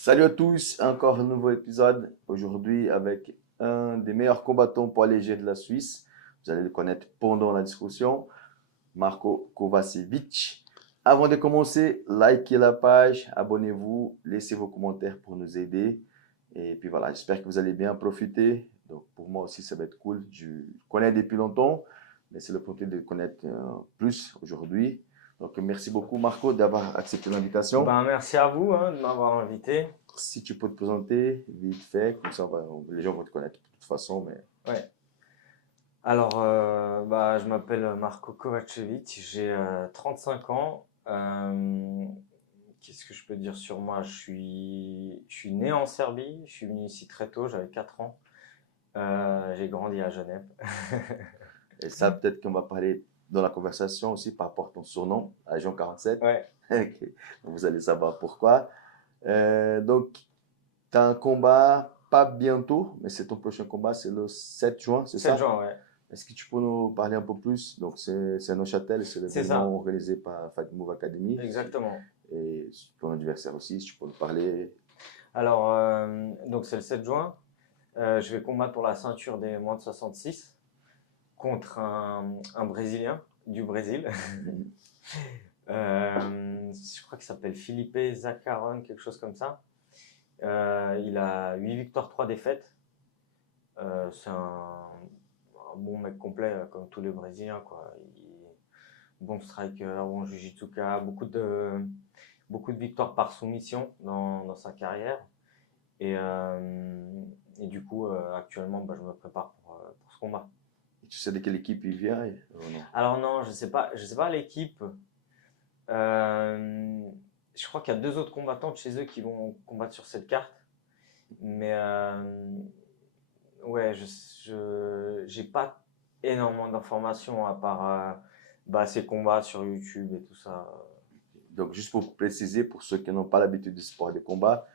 Salut à tous, encore un nouveau épisode aujourd'hui avec un des meilleurs combattants poids légers de la Suisse. Vous allez le connaître pendant la discussion, Marco Kovacevic. Avant de commencer, likez la page, abonnez-vous, laissez vos commentaires pour nous aider. Et puis voilà, j'espère que vous allez bien profiter. Donc pour moi aussi, ça va être cool. Je connais depuis longtemps, mais c'est l'opportunité de connaître plus aujourd'hui. Donc merci beaucoup Marco d'avoir accepté l'invitation. Ben, merci à vous de m'avoir invité. Si tu peux te présenter vite fait, comme ça les gens vont te connaître de toute façon. Mais Ouais. Alors, je m'appelle Marko Kovacevic, j'ai 35 ans. Qu'est-ce que je peux dire sur moi? Je suis né en Serbie, je suis venu ici très tôt, j'avais 4 ans. J'ai grandi à Genève. et ça, peut-être qu'on va parler dans la conversation aussi par rapport à ton surnom, Agent 47. Ouais, Ok. Donc, vous allez savoir pourquoi. Donc, tu as un combat, pas bientôt, mais c'est ton prochain combat, c'est le 7 juin, c'est 7 ça? juin, ouais. Est-ce que tu peux nous parler un peu plus? Donc, c'est à Neuchâtel, c'est C'est l'événement ça, organisé par Fight Move Academy. exactement. Et ton adversaire aussi, si tu peux nous parler. Alors, donc c'est le 7 juin. Je vais combattre pour la ceinture des moins de 66 contre un Brésilien du Brésil. Je crois qu'il s'appelle Felipe Zaccaron, quelque chose comme ça. Il a 8 victoires, 3 défaites. C'est un bon mec complet, comme tous les Brésiliens, quoi. Bon striker, bon jujitsuka, beaucoup de victoires par soumission dans sa carrière. Et, euh, et du coup, actuellement, je me prépare pour ce combat. Et tu sais de quelle équipe il vient non? Alors non, je sais pas l'équipe. Euh, je crois qu'il y a 2 autres combattants de chez eux qui vont combattre sur cette carte. Mais ouais, j'ai pas énormément d'informations à part ces combats sur YouTube et tout ça. Donc, juste pour préciser, pour ceux qui n'ont pas l'habitude du sport de combat,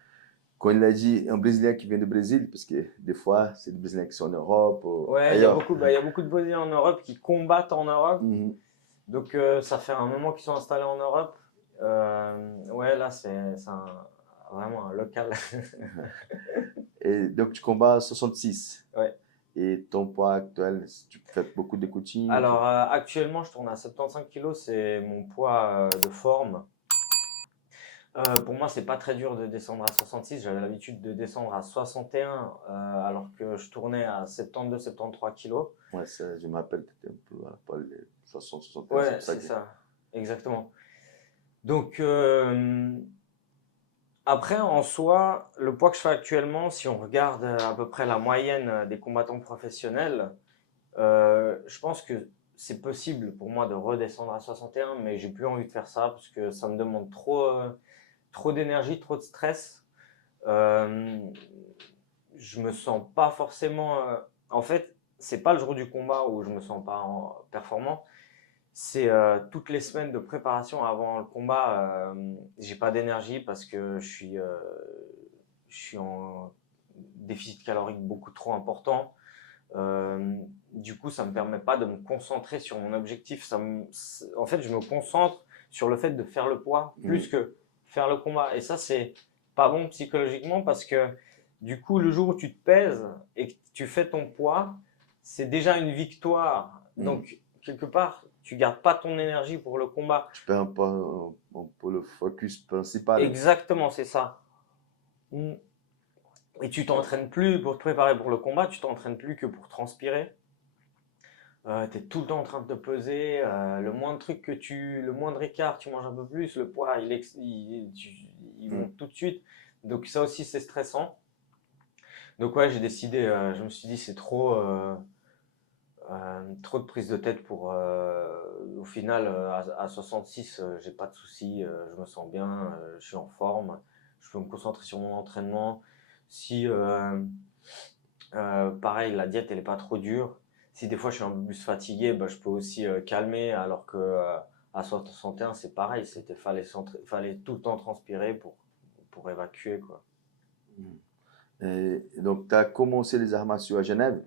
quand il a dit un Brésilien qui vient du Brésil, parce que des fois, c'est des Brésiliens qui sont en Europe ou Ouais, ailleurs. il y a beaucoup de Brésiliens en Europe qui combattent en Europe. Mhm. Donc ça fait un moment qu'ils sont installés en Europe. Ouais, là vraiment un local. Et donc, tu combats 66. Ouais. Et ton poids actuel, tu fais beaucoup de coaching. Alors actuellement, je tourne à 75 kilos, c'est mon poids de forme. Pour moi, c'est pas très dur de descendre à 66. J'avais l'habitude de descendre à 61 alors que je tournais à 72-73 kilos. Ouais, ça, je me rappelle, tu étais un peu à la poil de 60, 61, c'est Ouais, pour ça c'est que. ça, exactement. Donc après, en soi, le poids que je fais actuellement, si on regarde à peu près la moyenne des combattants professionnels, je pense que c'est possible pour moi de redescendre à 61, mais j'ai plus envie de faire ça parce que ça me demande trop d'énergie, trop de stress. Euh, je me sens pas forcément. En fait, c'est pas le jour du combat où je me sens pas performant. C'est toutes les semaines de préparation avant le combat. J'ai pas d'énergie parce que je suis en déficit calorique beaucoup trop important. Du coup, ça me permet pas de me concentrer sur mon objectif. En fait, je me concentre sur le fait de faire le poids plus que faire le combat. Et ça, c'est pas bon psychologiquement parce que du coup, le jour où tu te pèses et que tu fais ton poids, c'est déjà une victoire. Donc, quelque part, tu gardes pas ton énergie pour le combat. Tu perds un peu le focus principal. Exactement, c'est ça. Et tu t'entraînes plus pour te préparer pour le combat, tu t'entraînes plus que pour transpirer. Tu es tout le temps en train de te peser. Le moindre écart, tu manges un peu plus. Le poids, il monte tout de suite. Donc ça aussi, c'est stressant. Donc ouais, j'ai décidé, je me suis dit, c'est trop de prise de tête pour. Au final, à 66, j'ai pas de soucis, je me sens bien, je suis en forme, je peux me concentrer sur mon entraînement. Si, pareil, la diète, elle est pas trop dure. Si des fois je suis un peu plus fatigué, je peux aussi calmer, alors que à 61, c'est pareil, fallait tout le temps transpirer pour évacuer, quoi. Et donc, tu as commencé les arts martiaux à Genève.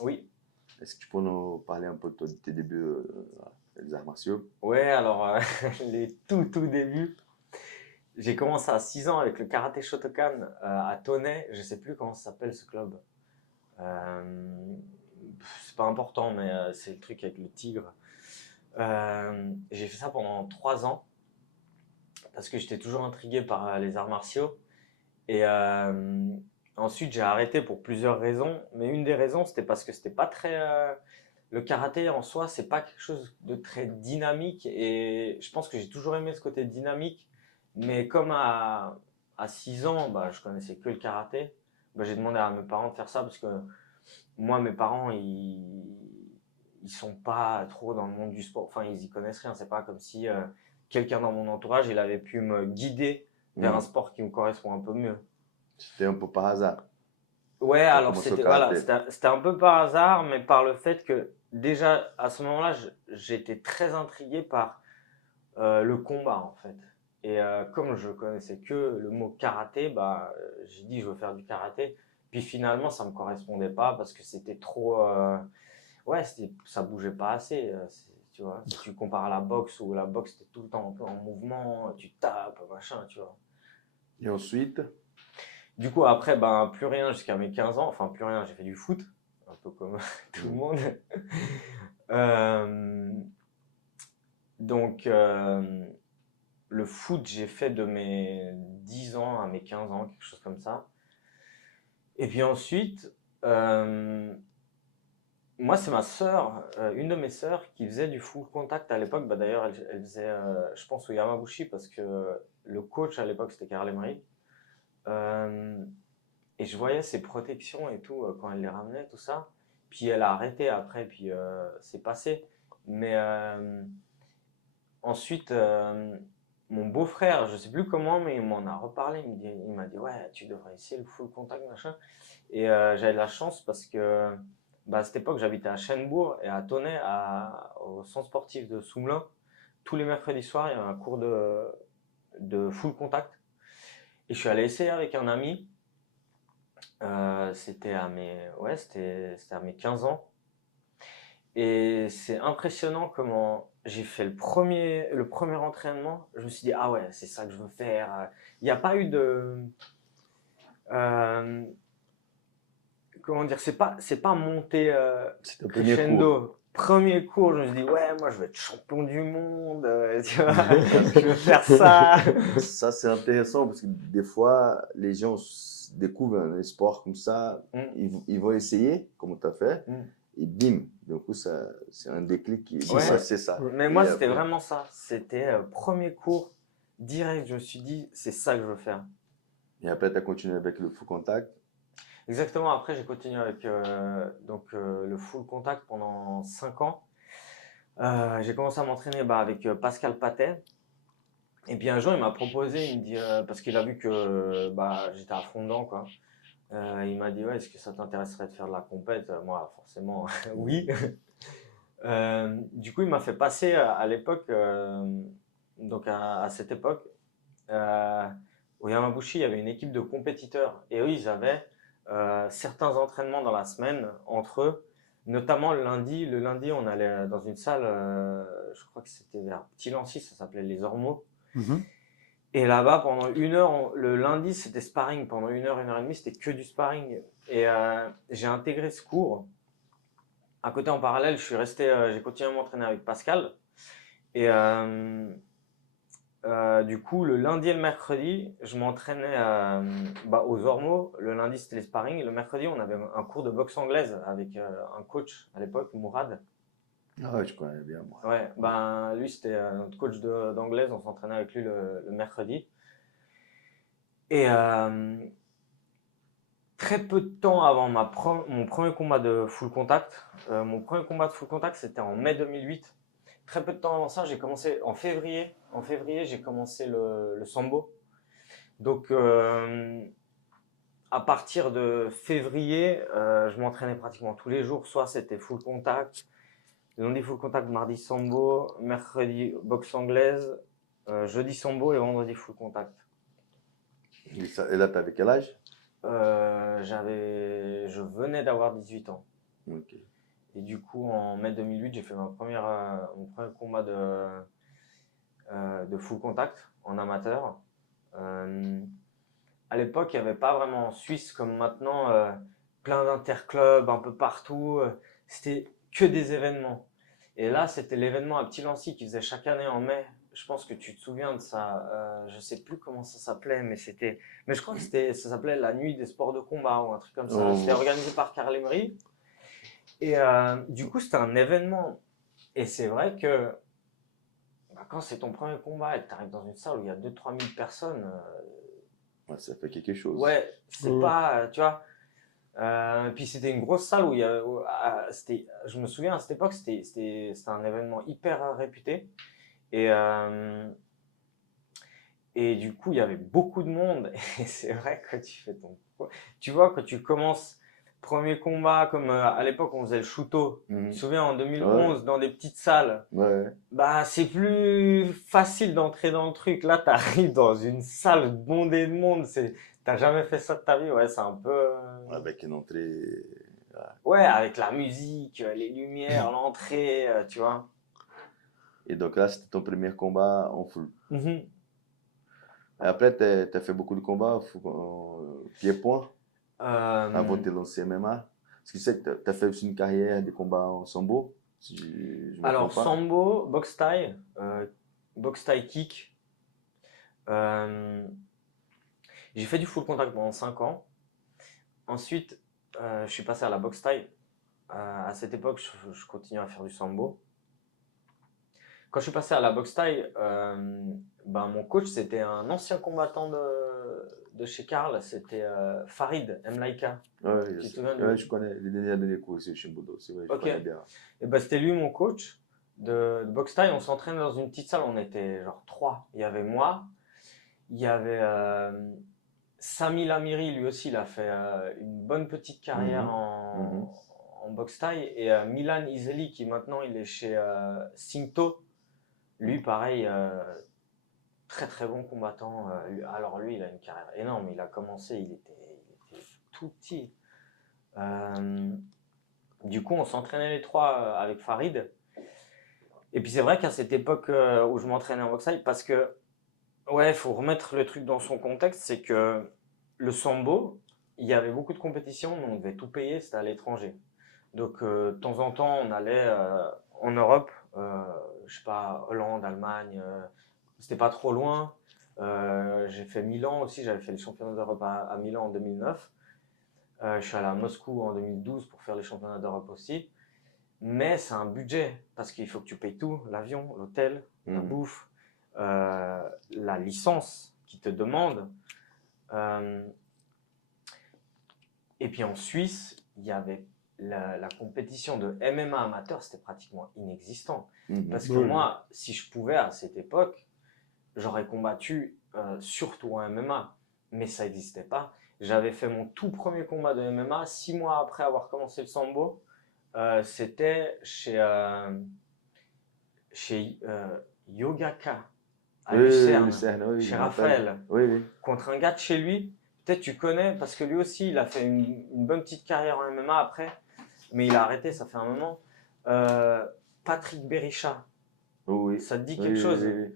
Oui. Est-ce que tu peux nous parler un peu de tes débuts des arts martiaux? Ouais, alors les tout débuts. J'ai commencé à 6 ans avec le karaté Shotokan à Tonnet. Je sais plus comment ça s'appelle ce club. Euh, c'est pas important, mais c'est le truc avec le tigre. J'ai fait ça pendant 3 ans parce que j'étais toujours intrigué par les arts martiaux. Et ensuite, j'ai arrêté pour plusieurs raisons. Mais une des raisons, c'était parce que c'était pas très. Le karaté en soi, c'est pas quelque chose de très dynamique. Et je pense que j'ai toujours aimé ce côté dynamique. Mais comme à 6 ans, bah, je connaissais que le karaté, bah, j'ai demandé à mes parents de faire ça parce que moi, mes parents, ils sont pas trop dans le monde du sport. Enfin, ils y connaissent rien. C'est pas comme si quelqu'un dans mon entourage, il avait pu me guider vers un sport qui me correspond un peu mieux. C'était un peu par hasard. Ouais, Tu as alors commencé au c'était voilà, karaté. c'était un peu par hasard, mais par le fait que déjà à ce moment-là, j'étais très intrigué par le combat en fait. Et comme je connaissais que le mot karaté, bah j'ai dit je veux faire du karaté. Puis finalement, ça me correspondait pas parce que c'était trop, ouais, ça bougeait pas assez. Tu vois, si tu compares à la boxe où la boxe c'était tout le temps un peu en mouvement, tu tapes, machin, tu vois. Et ensuite, Du coup, après, ben, plus rien jusqu'à mes 15 ans. Enfin, plus rien, j'ai fait du foot, un peu comme tout le mm, monde. Euh, donc, le foot, j'ai fait de mes 10 ans à mes 15 ans, quelque chose comme ça. Et puis ensuite, euh, moi, c'est ma sœur, une de mes sœurs, qui faisait du full contact à l'époque. Bah, d'ailleurs, elle faisait, je pense, au Yamabushi, parce que le coach à l'époque, c'était Karl Emery. Euh, Et je voyais ses protections et tout quand elle les ramenait, tout ça. Puis elle a arrêté après, puis c'est passé. Mais ensuite, mon beau-frère, je sais plus comment, mais il m'en a reparlé. Il m'a dit, ouais, tu devrais essayer le full contact, machin. Et j'avais de la chance parce que bah, à cette époque, j'habitais à Chênebourg et à Tonnet, au centre sportif de Soumelin. Tous les mercredis soirs, il y a un cours de full contact. Et je suis allé essayer avec un ami. C'était à mes 15 ans. Et c'est impressionnant comment j'ai fait le premier entraînement. Je me suis dit, ah ouais, c'est ça que je veux faire. Il n'y a pas eu de. euh, Comment dire, c'est pas monté c'était le premier cours. crescendo. Premier cours, je me suis dit, ouais, moi je veux être champion du monde, tu vois, je veux faire ça. Ça, c'est intéressant parce que des fois, les gens découvrent un sport comme ça, Mm, ils vont essayer, comme tu as fait, mm. et bim, du coup, ça, c'est un déclic qui dit, Ouais, c'est ça. mais moi Et c'était après, vraiment ça. C'était premier cours direct, je me suis dit, c'est ça que je veux faire. et après, tu as continué avec le full contact. Exactement, après j'ai continué avec le full contact pendant 5 ans. J'ai commencé à m'entraîner bah, avec Pascal Patet. Et puis un jour il m'a proposé, il me dit, parce qu'il a vu que bah, j'étais à fond dedans, quoi. Il m'a dit, ouais, est-ce que ça t'intéresserait de faire de la compète? Moi, forcément, oui. Du coup, il m'a fait passer à l'époque, donc à cette époque, euh, au Yamabushi, il y avait une équipe de compétiteurs. Et eux, ils avaient certains entraînements dans la semaine entre eux. Notamment le lundi. Le lundi, on allait dans une salle, je crois que c'était vers Petit-Lancy, ça s'appelait les Ormeaux. Mhm. Et là-bas, pendant 1 heure, le lundi, c'était sparring. Pendant 1 heure et demie, c'était que du sparring. Et j'ai intégré ce cours. À côté, en parallèle, j'ai continué à m'entraîner avec Pascal. Et du coup, le lundi et le mercredi, je m'entraînais bah, aux Ormeaux. Le lundi, c'était les sparring. Et le mercredi, on avait un cours de boxe anglaise avec un coach à l'époque, Mourad. Ah ouais, je connais bien, moi. Ouais, ben lui, c'était notre coach d'anglaise. On s'entraînait avec lui le mercredi. Et très peu de temps avant mon premier combat de full contact, c'était en mai 2008. Très peu de temps avant ça, j'ai commencé en février. En février, j'ai commencé le sambo. Donc, à partir de février, je m'entraînais pratiquement tous les jours. Soit c'était full contact, lundi full contact, mardi sambo, mercredi boxe anglaise, jeudi sambo et vendredi full contact. Et là, tu avais quel âge? Je venais d'avoir 18 ans. Ok. Et du coup, en mai 2008, j'ai fait mon premier combat de full contact en amateur. À l'époque, il n'y avait pas vraiment en Suisse comme maintenant, plein d'interclubs un peu partout. C'était que des événements. Et là, c'était l'événement à Petit-Lancy qui faisait chaque année en mai. Je pense que tu te souviens de ça. Je sais plus comment ça s'appelait, mais je crois que ça s'appelait la nuit des sports de combat ou un truc comme ça. Oh. C'était organisé par Carl Emery. Et du coup, c'était un événement. Et c'est vrai que quand c'est ton premier combat et que tu arrives dans une salle où il y a 2-3 000 personnes, Ouais, ça fait quelque chose. ouais, c'est pas, tu vois. Puis c'était une grosse salle où il y a, je me souviens à cette époque, c'était un événement hyper réputé. Et du coup, il y avait beaucoup de monde. Et c'est vrai que tu vois, quand tu commences premier combat, comme à l'époque on faisait le shooto, tu te souviens en 2011 dans des petites salles, bah c'est plus facile d'entrer dans le truc. Là, tu arrives dans une salle bondée de monde, t'as jamais fait ça de ta vie, ouais, c'est un peu. Avec une entrée. Ouais, avec la musique, les lumières, l'entrée, tu vois. Et donc là, c'était ton premier combat en full. Mhm. Et après, tu as fait beaucoup de combats pied-point avant de te Euh, lancer MMA. Parce que tu sais que tu as fait aussi une carrière de combat en sambo, si je me alors, trompe pas. sambo, boxe taille kick. Euh, j'ai fait du full contact pendant 5 ans. Ensuite, je suis passé à la boxe taille. À cette époque, je continuais à faire du sambo. Quand je suis passé à la boxe taille, ben, mon coach, c'était un ancien combattant de chez Karl. C'était Farid Mlaika. Ouais, Tu te souviens de ouais, lui? je connais les derniers cours aussi au Shimbudo, c'est vrai, je Ok. connais bien. Et ben, c'était lui mon coach de boxe taille. On s'entraînait dans une petite salle. On était genre 3. Il y avait moi. Il y avait Sami Lamiri, lui aussi, il a fait une bonne petite carrière en boxe taille. Et Milan Iseli, qui maintenant il est chez Sinto. Lui, pareil, très très bon combattant. Alors lui, il a une carrière énorme. Il a commencé, il était tout petit. Du coup, on s'entraînait les trois avec Farid. Et puis c'est vrai qu'à cette époque où je m'entraînais en boxe taille, parce que ouais, il faut remettre le truc dans son contexte, c'est que le sambo, il y avait beaucoup de compétitions, mais on devait tout payer, c'était à l'étranger. Donc de temps en temps, on allait en Europe, je sais pas, Hollande, Allemagne, c'était pas trop loin. J'ai fait Milan aussi, j'avais fait les championnats d'Europe à Milan en 2009. Je suis allé à Moscou en 2012 pour faire les championnats d'Europe aussi. Mais c'est un budget, parce qu'il faut que tu payes tout, l'avion, l'hôtel, la bouffe, la licence qui te demande. Et puis en Suisse, il y avait la compétition de MMA amateur, c'était pratiquement inexistant. Parce que moi, si je pouvais à cette époque, j'aurais combattu surtout en MMA, mais ça n'existait pas. J'avais fait mon tout premier combat de MMA 6 mois après avoir commencé le sambo. C'était chez Yogaka à Lucerne, oui, chez Raphaël, oui, oui. contre un gars de chez lui. Peut-être tu connais, parce que lui aussi, il a fait une bonne petite carrière en MMA après, mais il a arrêté, ça fait un moment. Patrick Berisha, Oh, oui. ça te dit Oui, quelque chose? oui, oui.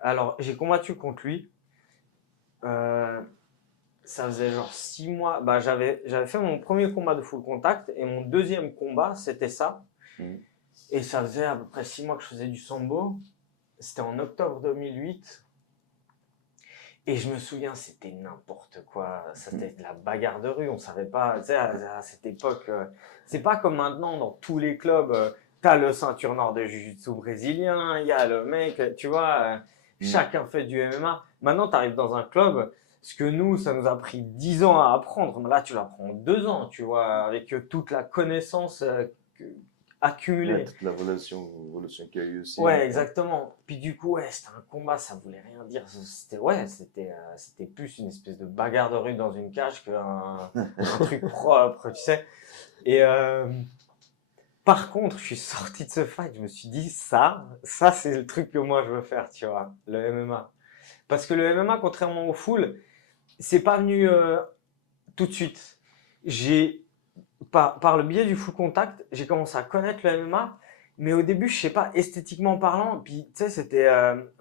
Alors, j'ai combattu contre lui. Ça faisait genre 6 mois. Bah, j'avais fait mon premier combat de full contact et mon deuxième combat, c'était ça. Et ça faisait à peu près 6 mois que je faisais du sambo. C'était en octobre 2008. Et je me souviens, c'était n'importe quoi. C'était de la bagarre de rue. On savait pas, tu sais, à cette époque, c'est pas comme maintenant dans tous les clubs. T'as le ceinture noire de jiu-jitsu brésilien, il y a le mec, tu vois, chacun fait du MMA. Maintenant, t'arrives dans un club, ce que nous, ça nous a pris 10 ans à apprendre. Mais là, tu l'apprends en 2 ans, tu vois, avec toute la connaissance accumulée. Ouais, toute la relation qu'il y a eu aussi. Ouais, exactement. Puis du coup, ouais, c'était un combat, ça voulait rien dire. C'était plus une espèce de bagarre de rue dans une cage qu'un un truc propre, tu sais. Et par contre, je suis sorti de ce fight, je me suis dit, ça c'est le truc que moi je veux faire, tu vois, le MMA. Parce que le MMA, contrairement au full, c'est pas venu tout de suite. Par le biais du full contact, j'ai commencé à connaître le MMA. Mais au début, je sais pas, esthétiquement parlant, puis tu sais, c'était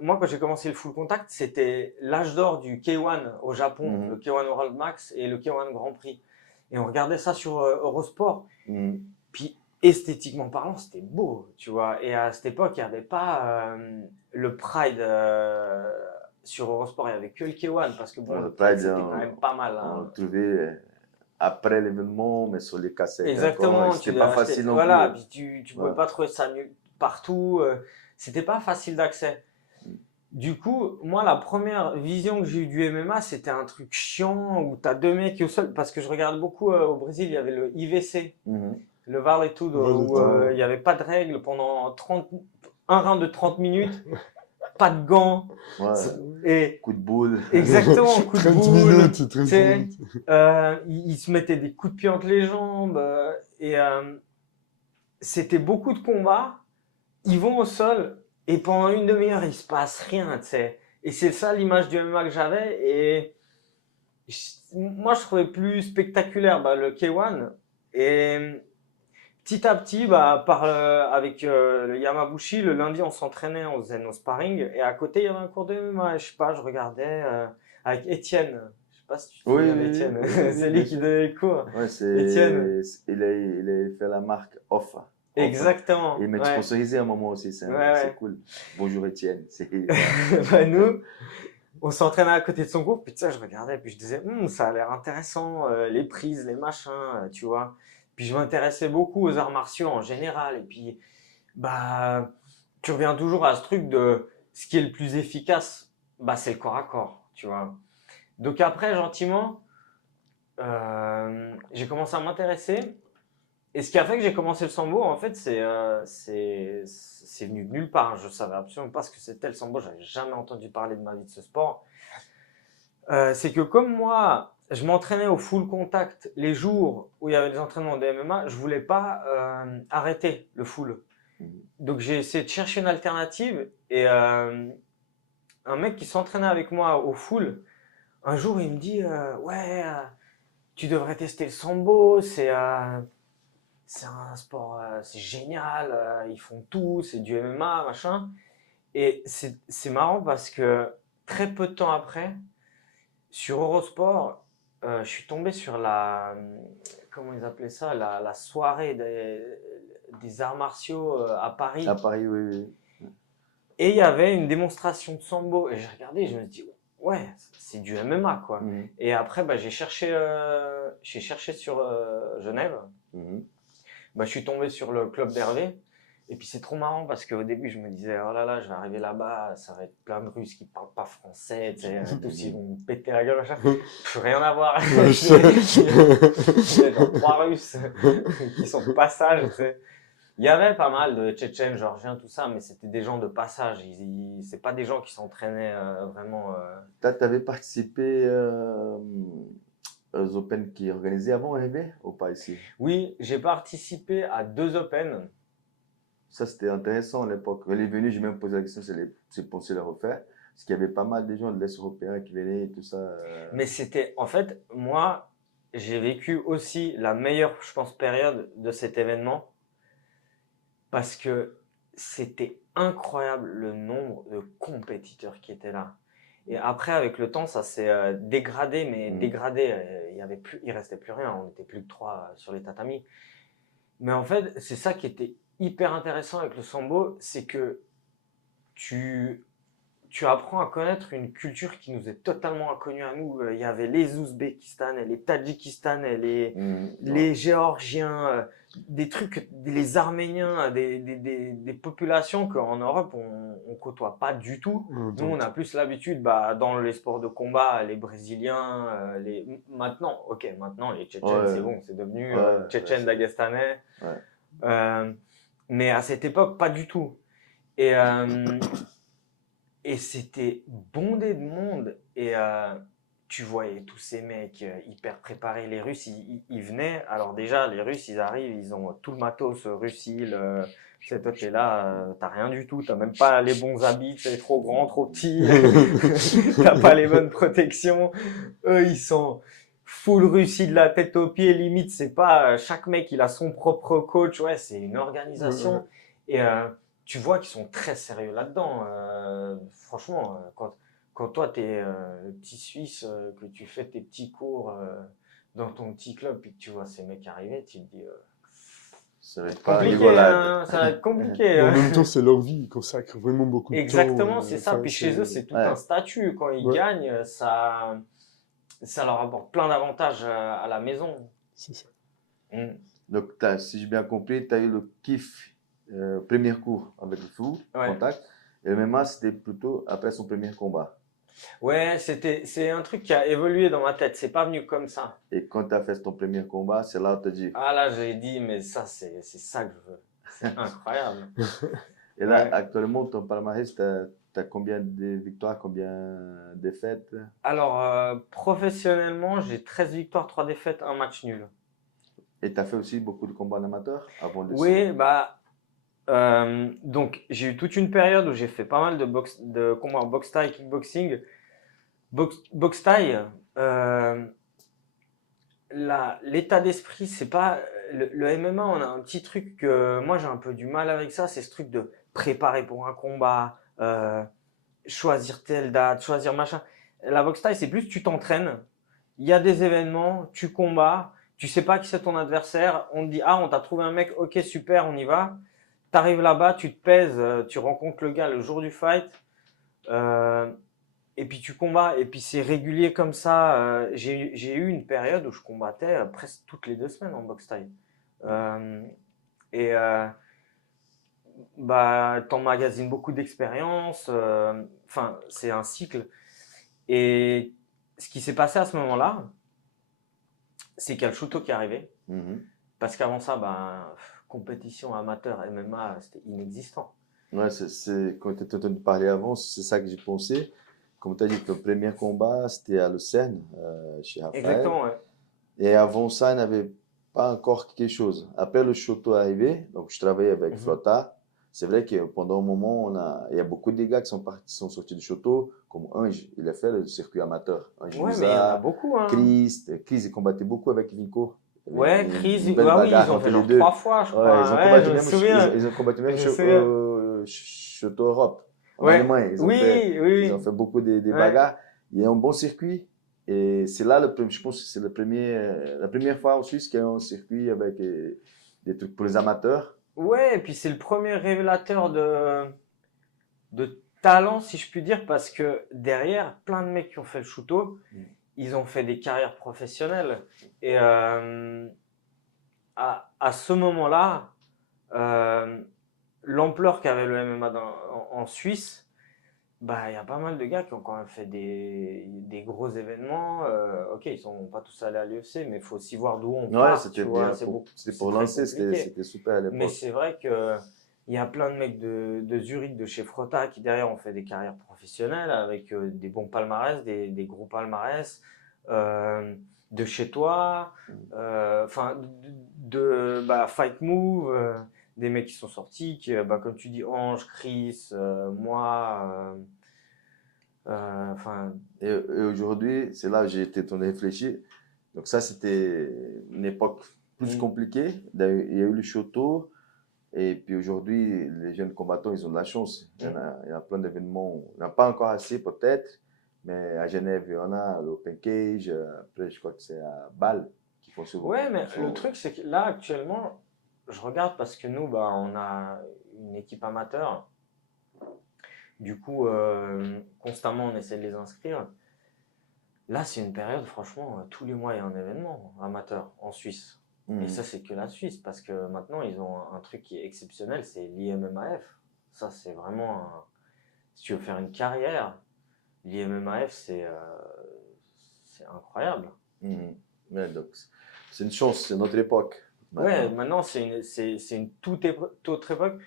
moi quand j'ai commencé le full contact, c'était l'âge d'or du K1 au Japon, le K1 World Max et le K1 Grand Prix. Et on regardait ça sur Eurosport. Puis esthétiquement parlant, c'était beau, tu vois. Et à cette époque, il n'y avait pas le Pride sur Eurosport, il n'y avait que le K1 parce que bon, le Pride c'était quand même pas mal. On Hein. le trouvait après l'événement, mais sur les cassettes. Exactement, c'était pas facile non voilà, plus. puis tu pouvais pas trouver ça partout, c'était pas facile d'accès. Du coup, moi, la première vision que j'ai eue du MMA, c'était un truc chiant où tu as deux mecs au sol, parce que je regarde beaucoup au Brésil, il y avait le IVC, le Vale Tudo, où il n'y avait pas de règles pendant un round de 30 minutes, pas de gants. Et coup de boule. Exactement, coup de boule. 30 minutes. Ils se mettaient des coups de pied entre les jambes. Et c'était beaucoup de combats. Ils vont au sol et pendant une demi-heure, il se passe rien, tu sais. Et c'est ça l'image du MMA que j'avais. Et moi, je trouvais plus spectaculaire le K1. Et petit à petit, avec le Yamabushi, le lundi, on s'entraînait, on faisait nos sparring. Et à côté, il y avait un cours de MMA. Je sais pas, je regardais avec Étienne. Je sais pas si tu te souviens d'Étienne. C'est lui qui donnait les cours. Ouais, Étienne. Il a fait la marque Off. Exactement. Il m'a sponsorisé à un moment aussi, c'est cool. Bonjour Étienne. Nous, on s'entraînait à côté de son cours, puis tu sais, je regardais, puis je disais, ça a l'air intéressant, les prises, les machins, tu vois. Puis je m'intéressais beaucoup aux arts martiaux en général, et puis, tu reviens toujours à ce truc de ce qui est le plus efficace, c'est le corps à corps, tu vois. Donc après, gentiment, j'ai commencé à m'intéresser. Et ce qui a fait que j'ai commencé le sambo, en fait, c'est venu de nulle part. Je savais absolument pas ce que c'était le sambo. J'avais jamais entendu parler de ma vie de ce sport. C'est que comme moi, je m'entraînais au full contact les jours où il y avait des entraînements de MMA, je voulais pas arrêter le full. Donc j'ai essayé de chercher une alternative et un mec qui s'entraînait avec moi au full, un jour il me dit tu devrais tester le sambo, c'est un sport, c'est génial, ils font tout, c'est du MMA, machin. Et c'est marrant parce que très peu de temps après, sur Eurosport, je suis tombé sur comment ils appelaient ça, la soirée des arts martiaux à Paris. À Paris, oui. Et il y avait une démonstration de sambo. Et j'ai regardé et je me suis dit, ouais, c'est du MMA, quoi. Et après, j'ai cherché sur Genève. Je suis tombé sur le club d'Hervé. Et puis c'est trop marrant parce qu'au début, je me disais, oh là là, je vais arriver là-bas, ça va être plein de Russes qui ne parlent pas français, tous ils vont me péter la gueule, machin. Rien à voir. Il y a genre 3 Russes qui sont de passage, tu sais. Il y avait pas mal de Tchétchènes, Géorgiens, tout ça, mais c'était des gens de passage. C'est pas des gens qui s'entraînaient vraiment. Tu avais participé aux Open qui organisaient avant Hervé ou pas ici? Oui, j'ai participé à 2 Open. Ça, c'était intéressant à l'époque. Elle est venue, j'ai même posé la question si c'est pensé le refaire. Parce qu'il y avait pas mal de gens de l'Est européen qui venaient et tout ça. Mais c'était, en fait, moi, j'ai vécu aussi la meilleure, je pense, période de cet événement. Parce que c'était incroyable le nombre de compétiteurs qui étaient là. Et après, avec le temps, ça s'est dégradé, mais dégradé. Il restait plus rien. On n'était plus que 3 sur les tatamis. Mais en fait, c'est ça qui était hyper intéressant avec le sambo, c'est que tu apprends à connaître une culture qui nous est totalement inconnue à nous. Il y avait les Ouzbékistan, et les Tadjikistan, et les Géorgiens, des trucs, les Arméniens, des populations qu'en Europe, on côtoie pas du tout. Nous, on a plus l'habitude, dans les sports de combat, les Brésiliens, maintenant, les Tchétchènes, c'est bon, c'est devenu Tchétchènes, Dagestanais. Mais à cette époque, pas du tout. Et c'était bondé de monde. Et tu voyais tous ces mecs hyper préparés. Les Russes, ils venaient. Alors déjà, les Russes, ils arrivent, ils ont tout le matos, Russil. Toi, t'es là, t'as rien du tout. T'as même pas les bons habits. C'est trop grand, trop petit. T'as pas les bonnes protections. Eux, ils sont full Russie de la tête aux pieds. Limite, c'est pas chaque mec, il a son propre coach. Ouais, c'est une organisation. Et tu vois qu'ils sont très sérieux là-dedans. Franchement, quand toi, tu es le petit Suisse, que tu fais tes petits cours dans ton petit club, puis que tu vois ces mecs arriver, tu te dis, Ça va être pas compliqué, rigolade. hein, ça va être compliqué. Mais en Hein. même temps, c'est leur vie, ils consacrent vraiment beaucoup de temps. Exactement, c'est ça. Enfin, Puis chez eux, c'est tout Ouais. un statut. Quand ils Ouais. gagnent, ça leur apporte plein d'avantages à la maison. c'est ça. Mm. Donc, si j'ai bien compris, tu as eu le kiff, premier cours avec le fou, Ouais. contact. Et le MMA, c'était plutôt après son premier combat. Ouais, c'est un truc qui a évolué dans ma tête. C'est pas venu comme ça. Et quand tu as fait ton premier combat, c'est là où tu as dit. Ah là, j'ai dit, mais ça, c'est ça que je veux. C'est incroyable. Et là, Ouais. actuellement, ton palmarès, tu as combien de victoires, combien de défaites? Alors, professionnellement, j'ai 13 victoires, 3 défaites, 1 match nul. Et tu as fait aussi beaucoup de combats en amateur avant de Oui, bah, donc j'ai eu toute une période où j'ai fait pas mal de combats en boxe thaï, kickboxing. Boxe thaï, l'état d'esprit, c'est pas. Le MMA, on a un petit truc que moi j'ai un peu du mal avec ça, c'est ce truc de préparer pour un combat, choisir telle date, choisir machin. La boxe thaï, c'est plus tu t'entraînes, il y a des événements, tu combats, tu sais pas qui c'est ton adversaire, on te dit ah on t'a trouvé un mec, ok super, on y va. T'arrives là-bas, tu te pèses, tu rencontres le gars le jour du fight, et puis tu combats, et puis c'est régulier comme ça. J'ai eu une période où je combattais presque toutes les 2 semaines en boxe thaï. Et bah, t'emmagasines beaucoup d'expérience. Enfin, c'est un cycle. Et ce qui s'est passé à ce moment-là, c'est qu'il y a le shooto qui est arrivé. Mhm. Parce qu'avant ça, ben, compétition amateur, MMA, c'était inexistant. Ouais, quand tu étais entendu parler avant, c'est ça que j'ai pensé. Comme tu as dit, ton premier combat, c'était à Lucerne, chez Raphaël. Exactement, ouais. Et avant ça, il n'y avait pas encore quelque chose. Après le Choto est arrivé, donc je travaillais avec Mhm. Flotta. C'est vrai que pendant un moment, il y a beaucoup de gars qui sont sortis du Choto, comme Ange, il a fait le circuit amateur. Ange Ouais, mais il y en a Musa, beaucoup, hein. Chris, il combattait beaucoup avec Vinko. Il y avait Ouais, une Chris, belle bah oui, bagarre ils ont entre fait les genre deux. 3 fois, je Ouais, crois. ils ont Ouais, combattu je me même, souviens. ils ont combattu même Je me souviens. Choto Europe, en Ouais, Allemagne. oui, Ils ont oui. fait beaucoup de Ouais. bagarres. Il y a un bon circuit. Et c'est là, je pense que c'est la première fois en Suisse qu'il y a un circuit avec des trucs pour les amateurs. Ouais, et puis c'est le premier révélateur de talent, si je puis dire, parce que derrière, plein de mecs qui ont fait le shooto, ils ont fait des carrières professionnelles. Et à ce moment-là, l'ampleur qu'avait le MMA en Suisse, bah, il y a pas mal de gars qui ont quand même fait des gros événements. Ok, ils sont pas tous allés à l'UFC, mais il faut aussi voir d'où on Ouais, part, c'était tu vois. bien. C'est C'était pour très lancer, compliqué. c'était super à Mais l'époque. c'est vrai que il y a plein de mecs de Zurich, de chez Frotta, qui derrière ont fait des carrières professionnelles avec des bons palmarès, des gros palmarès, de chez toi, enfin bah, Fight Move, des mecs qui sont sortis, bah, comme tu dis, Ange, Chris, moi, enfin. Et aujourd'hui, c'est là où j'ai été en train de réfléchir. Donc ça, c'était une époque plus compliquée. D'ailleurs, il y a eu le Choto. Et puis aujourd'hui, les jeunes combattants, ils ont de la chance. Il y a plein d'événements. Il n'y en a pas encore assez peut-être, mais à Genève, il y en a, l'Open Cage. Après, je crois que c'est à Bâle qui font souvent. Ouais, mais le truc, c'est que là, actuellement, je regarde parce que nous, bah, on a une équipe amateur. Du coup, constamment, on essaie de les inscrire. Là, c'est une période, franchement, tous les mois, il y a un événement amateur en Suisse. Et ça, c'est que la Suisse, parce que maintenant, ils ont un truc qui est exceptionnel, c'est l'IMMAF. Ça, c'est vraiment si tu veux faire une carrière, l'IMMAF, c'est incroyable. Ouais, donc, c'est une chance, c'est notre époque. Ouais, maintenant, c'est une toute autre époque.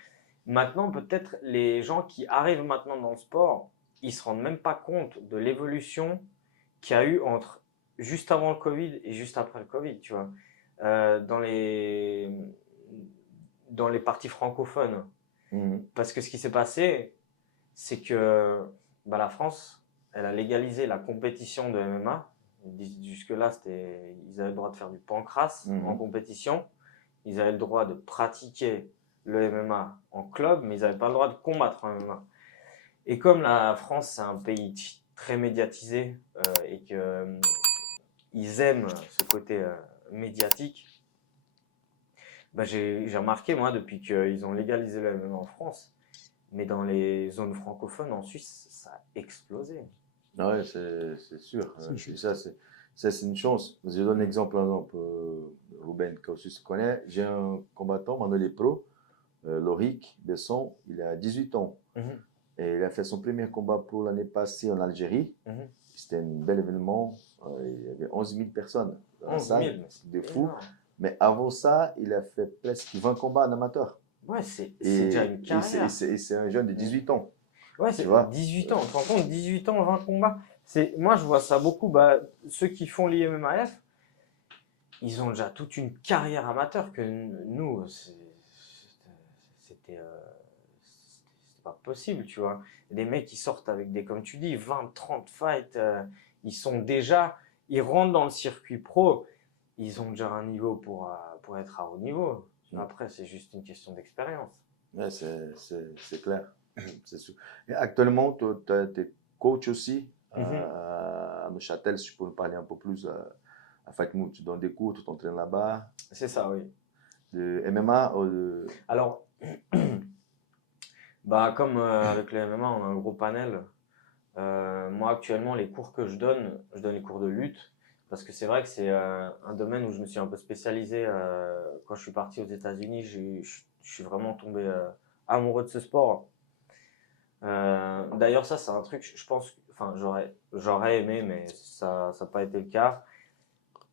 Maintenant, peut-être, les gens qui arrivent maintenant dans le sport, ils se rendent même pas compte de l'évolution qu'il y a eu entre juste avant le Covid et juste après le Covid, tu vois. Dans les parties francophones. Parce que ce qui s'est passé, c'est que bah, la France, elle a légalisé la compétition de MMA. Jusque-là, ils avaient le droit de faire du pancrace en compétition. Ils avaient le droit de pratiquer le MMA en club, mais ils n'avaient pas le droit de combattre en MMA. Et comme la France, c'est un pays très médiatisé et qu'ils aiment ce côté médiatique, bah, j'ai remarqué, moi, depuis qu'ils ont légalisé le MMA en France, mais dans les zones francophones en Suisse, ça a explosé. Ouais, c'est sûr. C'est Et juste. ça, c'est une chance. Je donne un exemple, Ruben, que tu connais. J'ai un combattant, Manuel est pro, Lorik Besson, il a 18 ans. Et il a fait son premier combat pro l'année passée en Algérie. C'était un bel événement. Il y avait 11 000 personnes dans la 11 salle. 000, C'était fou. énorme. Mais avant ça, il a fait presque 20 combats en amateur. Ouais, c'est Et, déjà une carrière. et c'est un jeune de 18 ans. Ouais, Tu c'est vois 18 ans. Tu te rends compte, 18 ans, 20 combats. Moi, je vois ça beaucoup. Bah, ceux qui font l'IMMAF, ils ont déjà toute une carrière amateur que nous, c'était pas possible, tu vois. Des mecs qui sortent avec des, comme tu dis, 20, 30 fights, ils rentrent dans le circuit pro, ils ont déjà un niveau pour être à haut niveau. Après, c'est juste une question d'expérience. Ouais, c'est clair. C'est sûr. Et actuellement, tu es coach aussi à Neuchâtel, si tu peux nous parler un peu plus à Fight Mood. Tu donnes des cours, tu t'entraînes là-bas. C'est ça, oui. De MMA ou de... Alors, bah, comme avec le MMA, on a un gros panel. Moi, actuellement, les cours que je donne les cours de lutte. Parce que c'est vrai que c'est un domaine où je me suis un peu spécialisé. Quand je suis parti aux États-Unis, je suis vraiment tombé amoureux de ce sport. D'ailleurs, ça, c'est un truc, je pense, enfin, j'aurais aimé, mais ça n'a pas été le cas,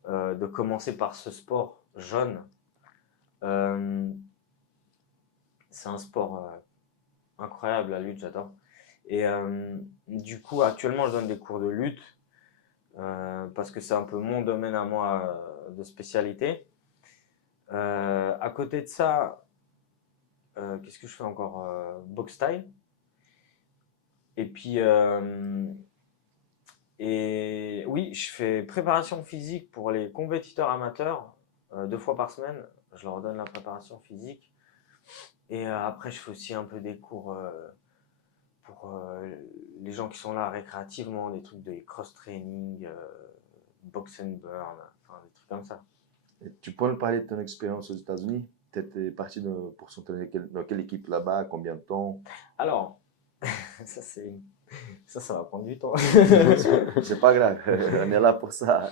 de commencer par ce sport jeune. C'est un sport incroyable, la lutte, j'adore. Et du coup, actuellement, je donne des cours de lutte parce que c'est un peu mon domaine à moi de spécialité. À côté de ça, qu'est-ce que je fais encore? Boxe style. Et puis, oui, je fais préparation physique pour les compétiteurs amateurs 2 fois par semaine. Je leur donne la préparation physique. Et après, je fais aussi un peu des cours pour les gens qui sont là récréativement, des trucs de cross-training, box and burn, enfin des trucs comme ça. Et tu peux nous parler de ton expérience aux États-Unis? Tu étais parti pour s'entraîner dans quelle équipe là-bas? Combien de temps? Alors, ça va prendre du temps. C'est pas grave, on est là pour ça.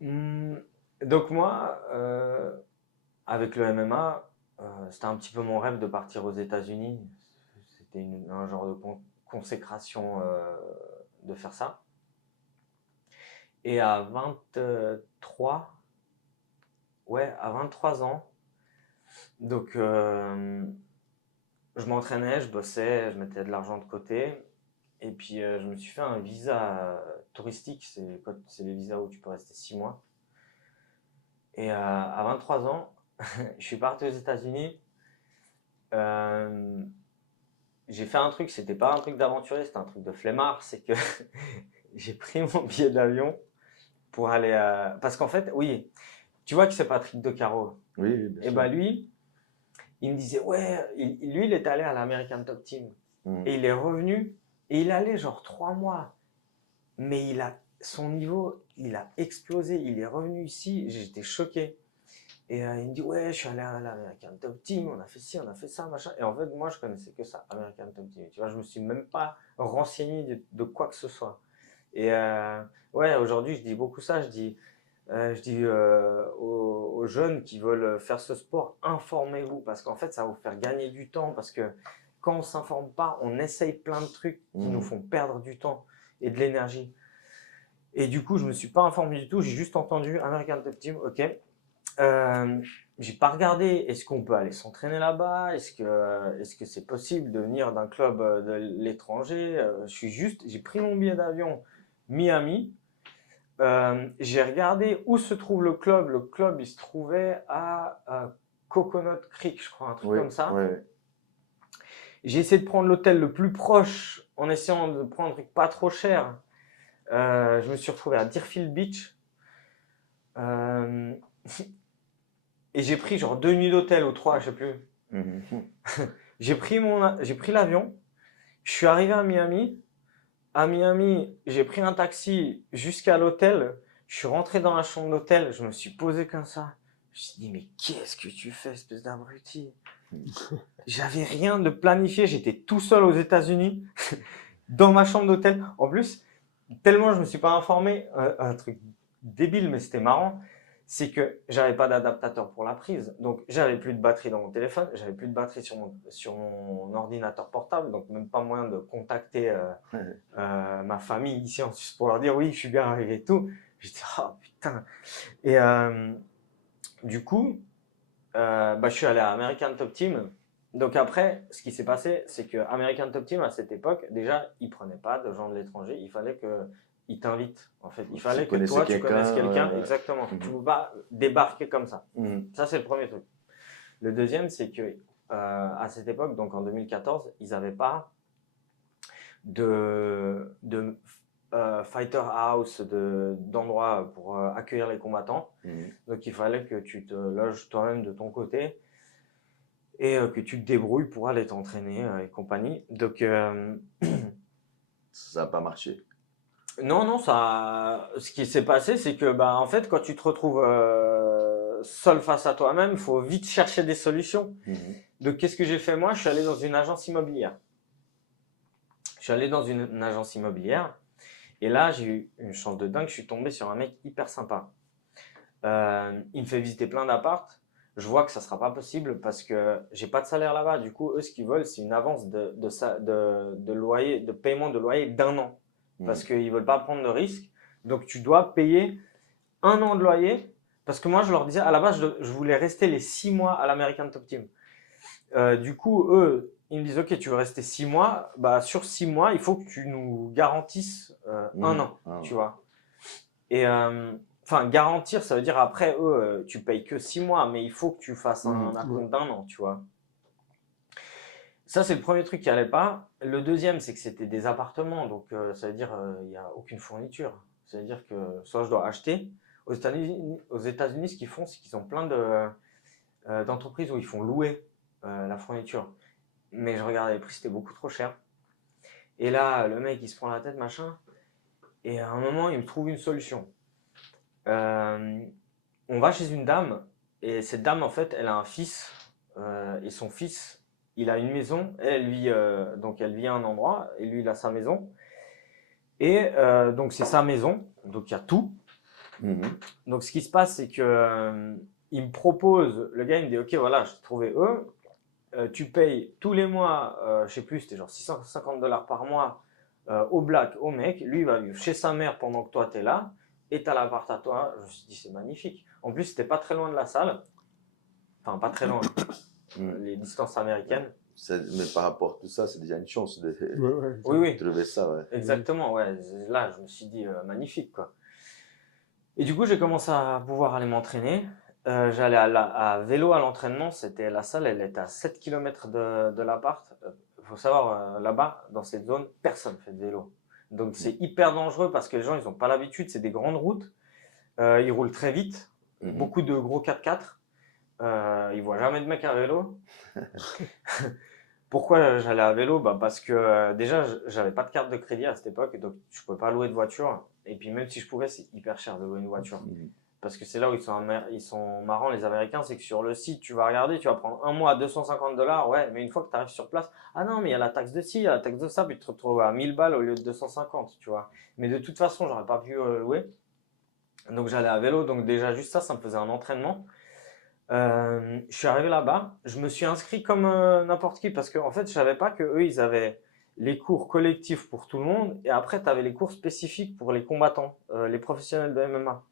Donc moi, avec le MMA, c'était un petit peu mon rêve de partir aux États-Unis. C'était un genre de consécration de faire ça. Et à 23 ans, donc je m'entraînais, je bossais, je mettais de l'argent de côté. Et puis je me suis fait un visa touristique, c'est les visas où tu peux rester 6 mois. Et à 23 ans, je suis parti aux États-Unis. J'ai fait un truc, c'était pas un truc d'aventurier, c'était un truc de flemmard. C'est que j'ai pris mon billet d'avion pour aller à... Parce qu'en fait, oui, tu vois que c'est Patrick Decaro. Oui, bien sûr. Et bah lui, il me disait, ouais, lui, il est allé à l'American Top Team. Et il est revenu, et il allait genre 3 mois. Mais son niveau, il a explosé. Il est revenu ici, j'étais choqué. Et il me dit, ouais, je suis allé à l'American Top Team, on a fait ci, on a fait ça, machin. Et en fait, moi, je connaissais que ça, American Top Team. Tu vois, je me suis même pas renseigné de quoi que ce soit. Et ouais, aujourd'hui, je dis beaucoup ça. Je dis aux jeunes qui veulent faire ce sport, informez-vous, parce qu'en fait, ça va vous faire gagner du temps. Parce que quand on ne s'informe pas, on essaye plein de trucs qui nous font perdre du temps et de l'énergie. Et du coup, je ne me suis pas informé du tout. J'ai juste entendu American Top Team, ok. J'ai pas regardé, est-ce qu'on peut aller s'entraîner là-bas, est-ce que c'est possible de venir d'un club de l'étranger. J'ai pris mon billet d'avion Miami, j'ai regardé où se trouve le club il se trouvait à Coconut Creek, je crois, un truc comme ça. Ouais. J'ai essayé de prendre l'hôtel le plus proche en essayant de prendre un truc pas trop cher. Je me suis retrouvé à Deerfield Beach. Et j'ai pris genre 2 nuits d'hôtel ou 3, je sais plus. Mhm. J'ai pris l'avion, je suis arrivé à Miami. À Miami, j'ai pris un taxi jusqu'à l'hôtel. Je suis rentré dans la chambre d'hôtel, je me suis posé comme ça. Je me suis dit, mais qu'est-ce que tu fais, espèce d'abruti? J'avais rien de planifié, j'étais tout seul aux États-Unis, dans ma chambre d'hôtel. En plus, tellement je me suis pas informé, un truc débile, mais c'était marrant, c'est que j'avais pas d'adaptateur pour la prise. Donc, j'avais plus de batterie dans mon téléphone, j'avais plus de batterie sur mon ordinateur portable, donc même pas moyen de contacter ma famille ici en Suisse pour leur dire oui, je suis bien arrivé et tout. J'étais, oh putain. Et du coup, je suis allé à American Top Team. Donc après, ce qui s'est passé, c'est que American Top Team, à cette époque, déjà, ils prenaient pas de gens de l'étranger. Il fallait qu'ils t'invitent, en fait. Il fallait que toi, tu connaisses quelqu'un. Exactement. Tu ne peux pas débarquer comme ça. Ça, c'est le premier truc. Le deuxième, c'est que à cette époque, donc en 2014, ils n'avaient pas de fighter house, d'endroits pour accueillir les combattants. Donc il fallait que tu te loges toi-même de ton côté et que tu te débrouilles pour aller t'entraîner et compagnie. Donc Ça n'a pas marché. non, ce qui s'est passé, c'est que en fait, quand tu te retrouves seul face à toi-même, il faut vite chercher des solutions. Donc qu'est-ce que j'ai fait moi? Je suis allé dans une agence immobilière. Et là, j'ai eu une chance de dingue, je suis tombé sur un mec hyper sympa. Il me fait visiter plein d'apparts. Je vois que ça sera pas possible parce que j'ai pas de salaire là-bas. Du coup, eux, ce qu'ils veulent, c'est une avance de loyer, de paiement de loyer d'1 an. Parce qu'ils veulent pas prendre de risque. Donc, tu dois payer 1 an de loyer. Parce que moi, je leur disais, à la base, je voulais rester les 6 mois à l'American Top Team. Du coup, eux, ils me disent, OK, tu veux rester 6 mois. Sur 6 mois, il faut que tu nous garantisses 1 an, tu vois. Et garantir, ça veut dire après, eux, tu payes que 6 mois, mais il faut que tu fasses un acompte d'1 an, tu vois. Ça, c'est le premier truc qui allait pas. Le deuxième, c'est que c'était des appartements, donc ça veut dire il n'y a aucune fourniture. Ça veut dire que soit je dois acheter. Aux États-Unis, ce qu'ils font, c'est qu'ils ont plein d'entreprises où ils font louer la fourniture. Mais je regardais les prix, c'était beaucoup trop cher. Et là, le mec, il se prend la tête, machin. Et à un moment, il me trouve une solution. On va chez une dame, et cette dame, en fait, elle a un fils, et son fils, il a une maison, elle vit à un endroit, et lui, il a sa maison. Et donc, c'est sa maison, donc il y a tout. Donc, ce qui se passe, c'est que il me propose, le gars, il me dit, OK, voilà, je t'ai trouvé eux. Tu payes tous les mois, je sais plus, c'était genre $650 par mois au black, au mec. Lui, il va vivre chez sa mère pendant que toi, tu es là. Et tu as l'appart à toi. Je me suis dit, c'est magnifique. En plus, c'était pas très loin de la salle. Enfin, pas très loin. Les distances américaines. Mais par rapport à tout ça, c'est déjà une chance de Oui. trouver ça. Ouais. Exactement, ouais. Là, je me suis dit, magnifique, quoi. Et du coup, j'ai commencé à pouvoir aller m'entraîner. J'allais à vélo à l'entraînement. C'était la salle, elle était à 7 km de l'appart. Faut savoir, là-bas, dans cette zone, personne fait de vélo. Donc, c'est hyper dangereux parce que les gens, ils n'ont pas l'habitude. C'est des grandes routes. Ils roulent très vite. Beaucoup de gros 4x4. Ils voient jamais de mecs à vélo. Pourquoi j'allais à vélo? Parce que déjà, j'avais pas de carte de crédit à cette époque. Donc, je pouvais pas louer de voiture. Et puis, même si je pouvais, c'est hyper cher de louer une voiture. Parce que c'est là où ils sont marrants, les Américains, c'est que sur le site, tu vas regarder, tu vas prendre un mois à $250, ouais, mais une fois que tu arrives sur place, ah non, mais il y a la taxe de ci, il y a la taxe de ça, puis tu te retrouves à 1000 balles au lieu de 250, tu vois. Mais de toute façon, j'aurais pas pu louer. Donc j'allais à vélo, donc déjà juste ça me faisait un entraînement. Je suis arrivé là-bas, je me suis inscrit comme n'importe qui, parce qu'en fait, je savais pas que eux, ils avaient les cours collectifs pour tout le monde, et après, tu avais les cours spécifiques pour les combattants, les professionnels de MMA.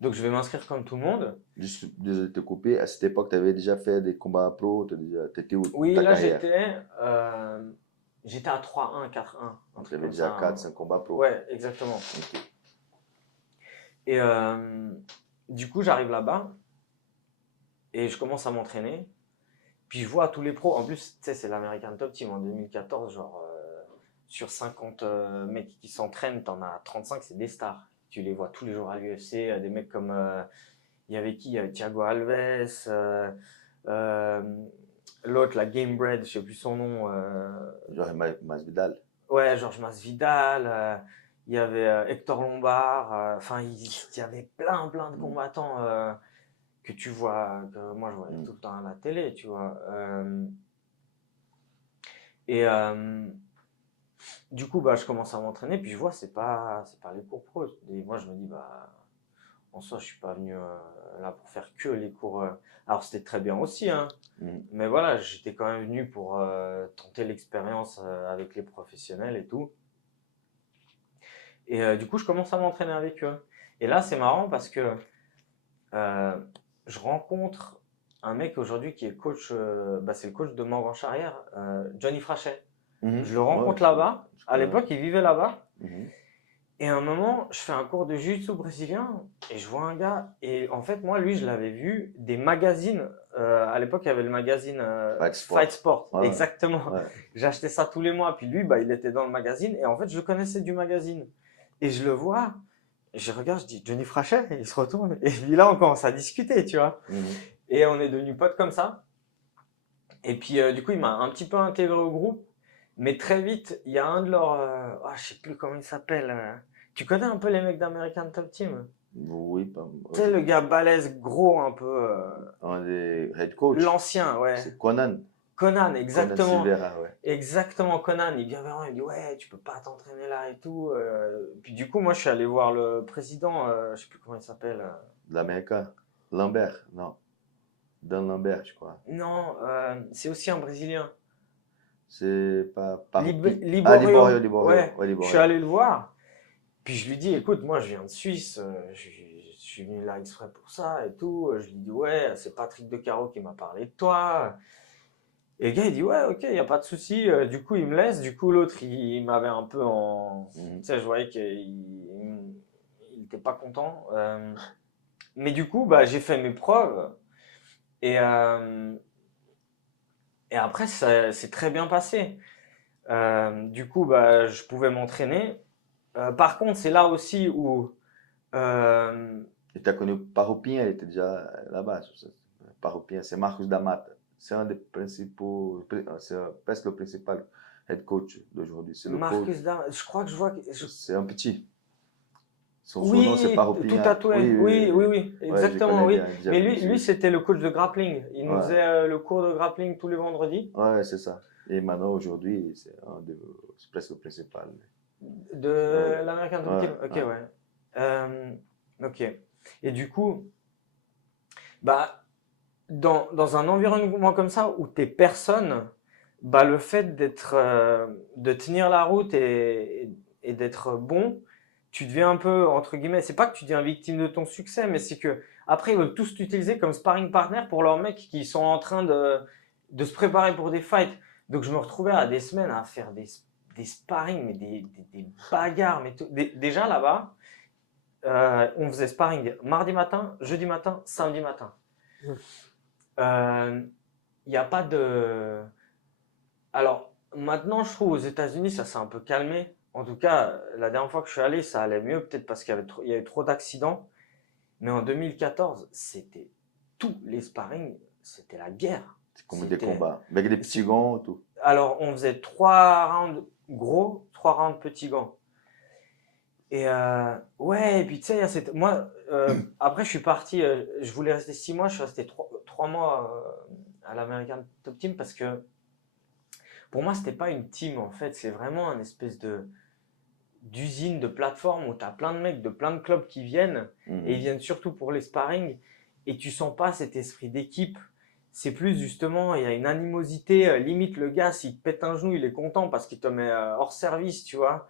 Donc, je vais m'inscrire comme tout le monde. Juste de te couper, à cette époque, tu avais déjà fait des combats pro, tu étais où? Oui, là, j'étais à 3-1, 4-1. Tu avais déjà 4-5 combats pro. Ouais, exactement. Okay. Et du coup, j'arrive là-bas et je commence à m'entraîner. Puis, je vois tous les pros. En plus, tu sais, c'est l'American Top Team en 2014. Genre, sur 50 mecs qui s'entraînent, t'en as 35, c'est des stars. Tu les vois tous les jours à l'UFC, des mecs comme Il y avait qui? Il y avait Thiago Alves, euh, l'autre, la Gamebred, je sais plus son nom. Genre Masvidal. Ouais, Georges Masvidal. Il y avait Hector Lombard. Enfin, il y avait plein de combattants que tu vois, que moi je voyais tout le temps à la télé, tu vois. Et du coup, bah, je commence à m'entraîner, puis je vois, c'est pas les cours pro. Et moi, je me dis, bah, en soi, je suis pas venu là pour faire que les cours. Alors, c'était très bien aussi, hein. Mais voilà, j'étais quand même venu pour tenter l'expérience avec les professionnels et tout. Et du coup, je commence à m'entraîner avec eux. Et là, c'est marrant parce que je rencontre un mec aujourd'hui qui est coach, bah, c'est le coach de Morgan Charrière, Johnny Frachet. Je le rencontre là-bas. À l'époque, il vivait là-bas. Et à un moment, je fais un cours de jiu-jitsu brésilien et je vois un gars. Et en fait, moi, lui, je l'avais vu des magazines. À l'époque, il y avait le magazine Fight Sport. Ouais, exactement. Ouais. J'achetais ça tous les mois. Puis lui, bah, il était dans le magazine. Et en fait, je le connaissais du magazine. Et je le vois. Et je regarde, je dis Johnny Frachet. Et il se retourne. Et puis là, on commence à discuter, tu vois. Et on est devenus potes comme ça. Et puis, du coup, il m'a un petit peu intégré au groupe. Mais très vite, il y a un de leurs. Je sais plus comment il s'appelle. Tu connais un peu les mecs d'American Top Team? Oui, pas. Tu sais, le gars balèze, gros un peu. Un des head coach. L'ancien, ouais. C'est Conan. Conan, exactement. Conan Silveira, ouais. Exactement, Conan. Il vient vers moi, il me dit ouais, tu peux pas t'entraîner là et tout. Puis du coup, moi, je suis allé voir le président, je sais plus comment il s'appelle. De l'Américain. Lambert, non. Dan Lambert, je crois. Non, c'est aussi un Brésilien. C'est pas. Liborio. Liborio. Ouais, Ouais, Liborio. je suis allé le voir. Puis je lui dis, écoute, moi je viens de Suisse, je suis venu là exprès pour ça et tout. Je lui dis, ouais, c'est Patrick Decaro qui m'a parlé de toi. Et le gars, il dit, ouais, ok, il n'y a pas de souci. Du coup, il me laisse. Du coup, l'autre, il m'avait un peu en. Tu sais, je voyais qu'il n'était pas content. Mais du coup, bah, j'ai fait mes preuves. Et après, ça s'est très bien passé. Du coup, bah, je pouvais m'entraîner. Par contre, c'est là aussi où. Et tu as connu Parupinha, elle était déjà là-bas. Parupinha, c'est Marcos D'Amata. C'est un des principaux, c'est presque le principal head coach d'aujourd'hui. C'est le Marcus coach. Dam, je crois que je vois. C'est un petit. Son Oui, nom, c'est Parupinha. tout tatoué. Oui, exactement, ouais, oui. déjà Mais connu lui, celui-ci. c'était le coach de grappling. Il nous Ouais. faisait le cours de grappling tous les vendredis. Ouais, c'est ça. Et maintenant, aujourd'hui, c'est presque le principal. De Ouais. l'American Top Ouais, Team. Ok, ouais. Ok. Et du coup, bah, dans un environnement comme ça où t'es personne, bah, le fait de tenir la route et d'être bon, tu deviens un peu, entre guillemets, c'est pas que tu deviens victime de ton succès, mais c'est que après, ils veulent tous t'utiliser comme sparring partner pour leurs mecs qui sont en train de se préparer pour des fights. Donc, je me retrouvais à des semaines à faire des sparring, mais des bagarres. Mais déjà là-bas, on faisait sparring mardi matin, jeudi matin, samedi matin. Il n'y a pas de. Alors, maintenant, je trouve aux États-Unis, ça s'est un peu calmé. En tout cas, la dernière fois que je suis allé, ça allait mieux, peut-être parce qu'il y avait trop d'accidents. Mais en 2014, c'était tous les sparring, c'était la guerre. C'est comme des combats. Avec des petits gants, tout. Alors, on faisait 3 rounds gros, 3 rounds petits gants. Et ouais, et puis tu sais, moi, après, je suis parti, je voulais rester 6 mois, je suis resté 3 mois à l'American Top Team parce que pour moi, c'était pas une team en fait, c'est vraiment un espèce d'usine, de plateforme où tu as plein de mecs de plein de clubs qui viennent et ils viennent surtout pour les sparring et tu sens pas cet esprit d'équipe. C'est plus justement, il y a une animosité, limite le gars, s'il te pète un genou, il est content parce qu'il te met hors service, tu vois.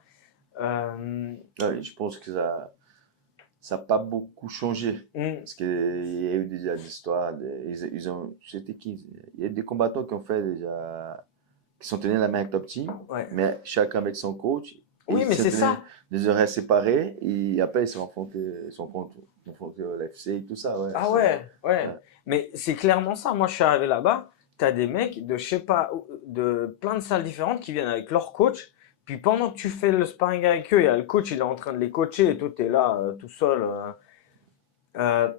Ouais, je pense que ça n'a pas beaucoup changé. Parce qu'il y a eu déjà des histoires. C'était qui? Il y a des combattants qui ont fait déjà. Qui sont tenus à la main avec Top Team, Ouais. mais chacun avec son coach. Oui, mais c'est ça. Des horaires séparés, et après ils sont confrontés à l'FC et tout ça. Ouais, ah ouais. Mais c'est clairement ça. Moi, je suis arrivé là-bas, tu as des mecs de, je sais pas, de plein de salles différentes qui viennent avec leur coach. Puis pendant que tu fais le sparring avec eux, il y a le coach, il est en train de les coacher et toi, tu es là tout seul.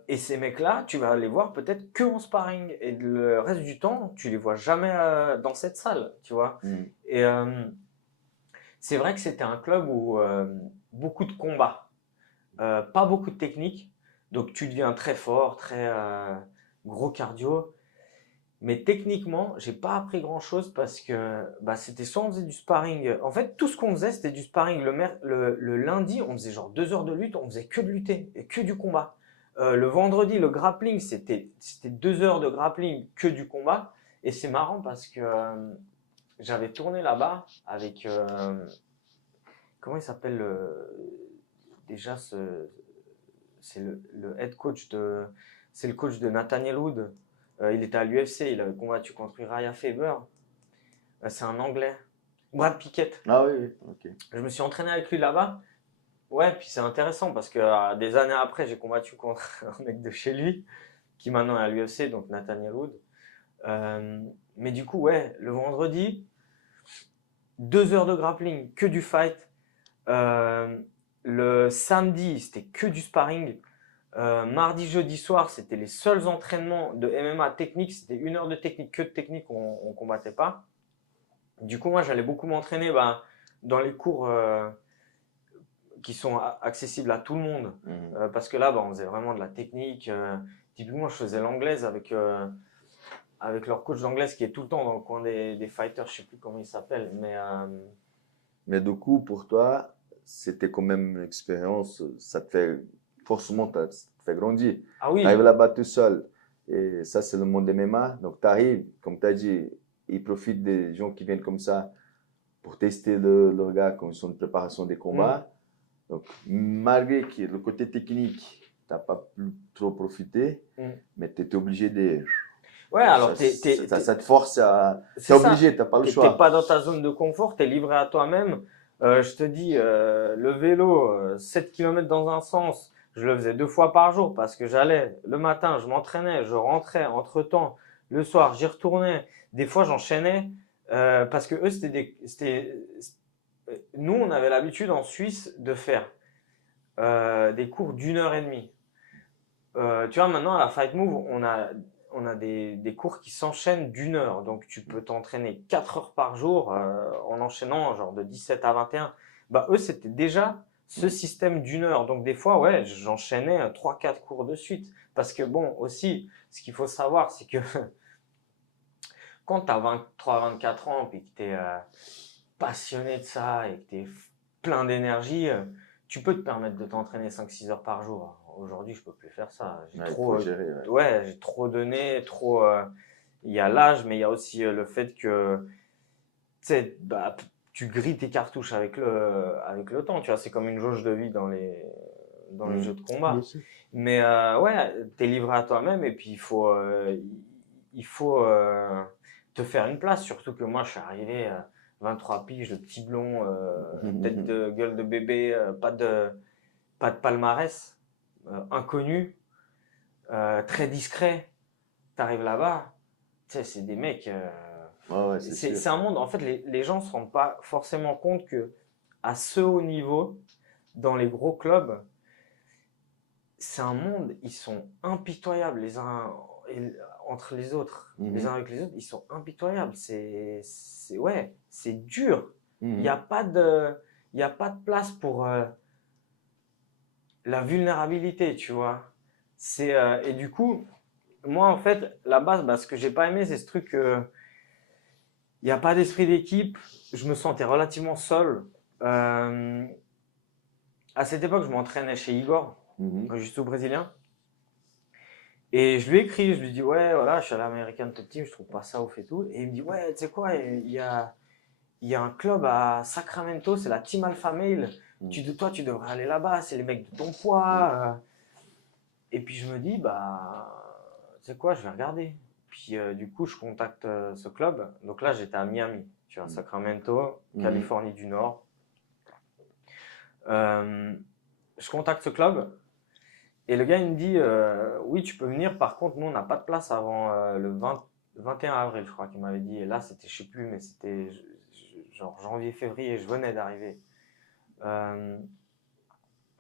Et ces mecs-là, tu vas les voir peut-être que en sparring. Et le reste du temps, tu les vois jamais dans cette salle, tu vois. Et c'est vrai que c'était un club où beaucoup de combats, pas beaucoup de technique. Donc tu deviens très fort, très gros cardio. Mais techniquement, j'ai pas appris grand-chose parce que bah, c'était soit on faisait du sparring. En fait, tout ce qu'on faisait, c'était du sparring. Le lundi, on faisait genre 2 heures de lutte, on faisait que de lutter et que du combat. Le vendredi, le grappling, c'était 2 heures de grappling, que du combat. Et c'est marrant parce que j'avais tourné là-bas avec comment il s'appelle déjà c'est le head coach c'est le coach de Nathaniel Wood. Il était à l'UFC, il avait combattu contre Uriah Faber. C'est un Anglais. Brad Pickett. Ah oui, ok. Je me suis entraîné avec lui là-bas. Ouais, puis c'est intéressant parce que des années après, j'ai combattu contre un mec de chez lui qui maintenant est à l'UFC, donc Nathaniel Wood. Mais du coup, ouais, le vendredi, 2 heures de grappling, que du fight. Le samedi, c'était que du sparring. Mardi, jeudi soir, c'était les seuls entraînements de MMA technique. C'était 1 heure de technique, que de technique, on combattait pas. Du coup, moi, j'allais beaucoup m'entraîner dans les cours qui sont accessibles à tout le monde. Parce que là, on faisait vraiment de la technique. Typiquement, je faisais l'anglaise avec leur coach d'anglaise qui est tout le temps dans le coin des fighters. Je sais plus comment il s'appelle. Mais du coup, pour toi, c'était quand même une expérience, ça te fait forcément ça te fait grandir. Ah oui. Tu arrives là-bas tout seul. Et ça, c'est le monde des MMA. Donc, tu arrives, comme tu as dit, ils profitent des gens qui viennent comme ça pour tester leur gars quand ils sont de préparation des combats. Donc, malgré que le côté technique, tu n'as pas pu trop profiter, mais tu étais obligé de. Ouais, alors ça te force à. Tu es obligé, tu n'as pas le choix. Tu n'es pas dans ta zone de confort, tu es livré à toi-même. Je te dis, le vélo, 7 km dans un sens, je le faisais 2 fois par jour parce que j'allais le matin, je m'entraînais, je rentrais entre-temps, le soir, j'y retournais. Des fois, j'enchaînais parce que eux, nous, on avait l'habitude en Suisse de faire des cours d'1 heure et demie. Tu vois, maintenant, à la Fight Move, on a des cours qui s'enchaînent d'1 heure. Donc, tu peux t'entraîner 4 heures par jour en enchaînant genre de 17 à 21. Bah, eux, c'était déjà ce système d'1 heure. Donc, des fois, ouais, j'enchaînais 3-4 cours de suite. Parce que bon, aussi, ce qu'il faut savoir, c'est que quand tu as 23-24 ans et que tu es passionné de ça et que tu es plein d'énergie, tu peux te permettre de t'entraîner 5-6 heures par jour. Aujourd'hui, je peux plus faire ça. J'ai j'ai trop donné, trop. Il y a l'âge, mais il y a aussi le fait que tu grilles tes cartouches avec le temps. Tu vois, c'est comme une jauge de vie dans les jeux de combat. Mais ouais, t'es livré à toi-même et puis il faut te faire une place. Surtout que moi, je suis arrivé 23 piges, le petit blond, tête de gueule de bébé, pas de palmarès. Inconnu, très discret, tu arrives là-bas, tu sais, c'est des mecs. C'est un monde, en fait, les gens ne se rendent pas forcément compte que à ce haut niveau, dans les gros clubs, c'est un monde, ils sont impitoyables les uns entre les autres, les uns avec les autres, ils sont impitoyables. C'est dur. Il n'y a pas de place pour la vulnérabilité, tu vois. Et du coup, moi, en fait, la base, ce que j'ai pas aimé, c'est ce truc, il n'y a pas d'esprit d'équipe. Je me sentais relativement seul. À cette époque, je m'entraînais chez Igor, juste au brésilien. Et je lui ai écrit, je lui dis, ouais, voilà, je suis à l'American Top Team, je trouve pas ça ouf et tout. Et il me dit, ouais, tu sais quoi, il y a un club à Sacramento, c'est la Team Alpha Male. Toi, tu devrais aller là-bas, c'est les mecs de ton poids. Et puis je me dis, tu sais quoi, je vais regarder. Puis du coup, je contacte ce club. Donc là, j'étais à Miami, tu vois, Sacramento, Californie du Nord. Je contacte ce club. Et le gars, il me dit, oui, tu peux venir. Par contre, nous, on n'a pas de place avant le 21 avril, je crois qu'il m'avait dit. Et là, c'était, je sais plus, mais c'était genre janvier, février, je venais d'arriver.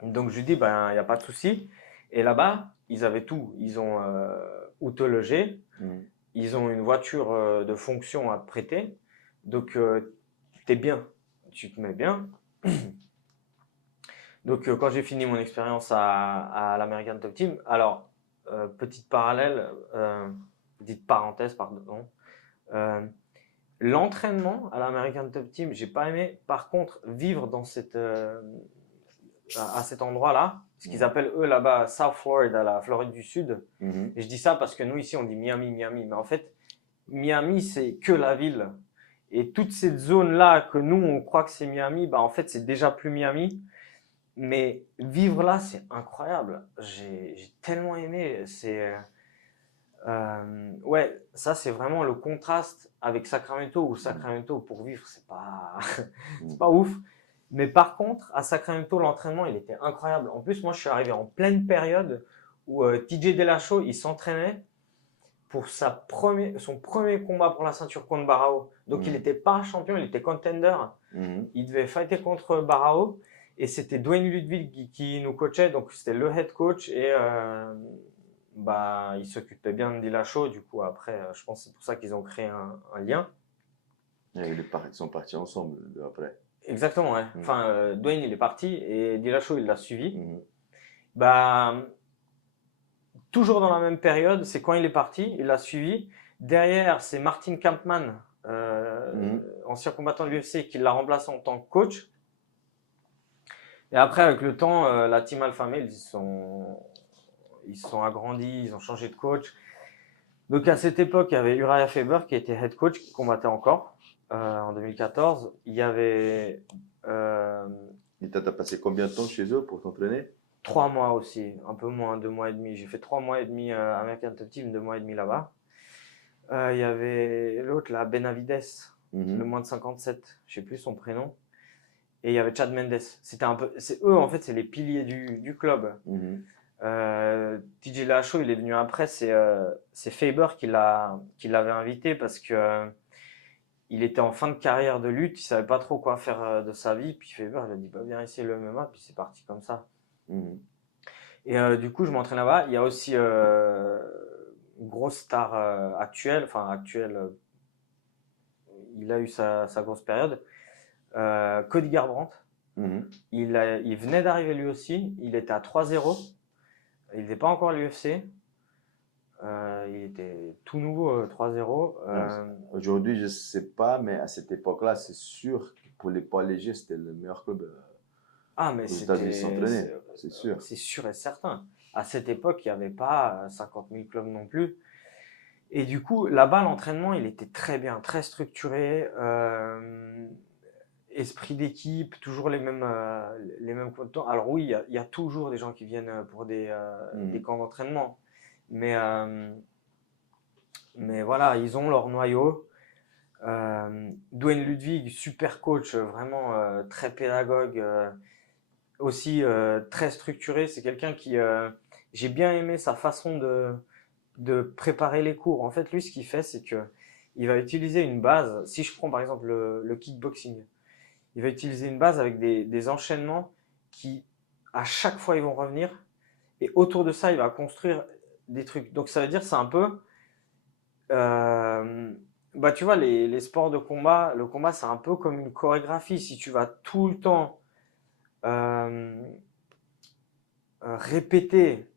Donc je lui dis, il n'y a pas de souci. Et là-bas, ils avaient tout. Ils ont où te loger, ils ont une voiture de fonction à te prêter. Donc, tu es bien, tu te mets bien. Donc, quand j'ai fini mon expérience à l'American Top Team, alors, petite parenthèse, pardon. L'entraînement à l'American Top Team, j'ai pas aimé. Par contre, vivre dans à cet endroit-là, ce qu'ils appellent eux là-bas South Florida, la Floride du Sud. Et je dis ça parce que nous ici on dit Miami, Miami, mais en fait Miami c'est que la ville. Et toute cette zone-là que nous on croit que c'est Miami, bah en fait c'est déjà plus Miami. Mais vivre là c'est incroyable. J'ai tellement aimé. Ouais, ça c'est vraiment le contraste avec Sacramento où Sacramento pour vivre c'est pas ouf. Mais par contre, à Sacramento, l'entraînement, il était incroyable. En plus, moi, je suis arrivé en pleine période où TJ Dillashaw, il s'entraînait pour son premier combat pour la ceinture contre Barao. Donc, il n'était pas champion, il était contender. Il devait fighter contre Barao. Et c'était Duane Ludwig qui nous coachait. Donc, c'était le head coach. Et il s'occupait bien de Dillashaw. Du coup, après, je pense que c'est pour ça qu'ils ont créé un lien. Et ils sont partis ensemble après. Exactement, ouais. Enfin, Duane, il est parti et Dillashaw, il l'a suivi. Toujours dans la même période, c'est quand il est parti, il l'a suivi. Derrière, c'est Martin Kampmann, ancien combattant de l'UFC, qui l'a remplacé en tant que coach. Et après, avec le temps, la team Alpha Male, ils se sont agrandis, ils ont changé de coach. Donc à cette époque, il y avait Uriah Faber qui était head coach, qui combattait encore. En 2014, il y avait. Et t'as passé combien de temps chez eux pour t'entraîner? 3 mois aussi, un peu moins, 2 mois et demi. J'ai fait 3 mois et demi American Top Team, 2 mois et demi là-bas. Il y avait l'autre là, Benavides, le moins de 57, je sais plus son prénom. Et il y avait Chad Mendes. C'était un peu, c'est eux en fait, c'est les piliers du club. TJ Dillashaw, il est venu après, c'est Faber qui l'avait invité parce que il était en fin de carrière de lutte, il savait pas trop quoi faire de sa vie, puis Faber il a dit bah viens essayer le MMA, puis c'est parti comme ça. Et du coup je m'entraîne là-bas. Il y a aussi une grosse star actuelle, il a eu sa grosse période, Cody Garbrandt. Il venait d'arriver lui aussi, il était à 3-0, il n'était pas encore à l'UFC. Il était tout nouveau, 3-0. Aujourd'hui, je ne sais pas, mais à cette époque-là, c'est sûr que pour les poids légers, c'était le meilleur club mais aux États-Unis s'entraîner, c'est sûr. C'est sûr et certain. À cette époque, il n'y avait pas 50 000 clubs non plus. Et du coup, là-bas, l'entraînement, il était très bien, très structuré. Esprit d'équipe, toujours les mêmes temps. Alors oui, il y a toujours des gens qui viennent pour des camps d'entraînement. Mais voilà, ils ont leur noyau. Duane Ludwig, super coach, vraiment très pédagogue, aussi très structuré. C'est quelqu'un qui, j'ai bien aimé sa façon de préparer les cours. En fait, lui, ce qu'il fait, c'est que il va utiliser une base. Si je prends par exemple le kickboxing, il va utiliser une base avec des enchaînements qui, à chaque fois, ils vont revenir. Et autour de ça, il va construire des trucs. Donc ça veut dire c'est un peu tu vois les sports de combat, le combat c'est un peu comme une chorégraphie. Si tu vas tout le temps répéter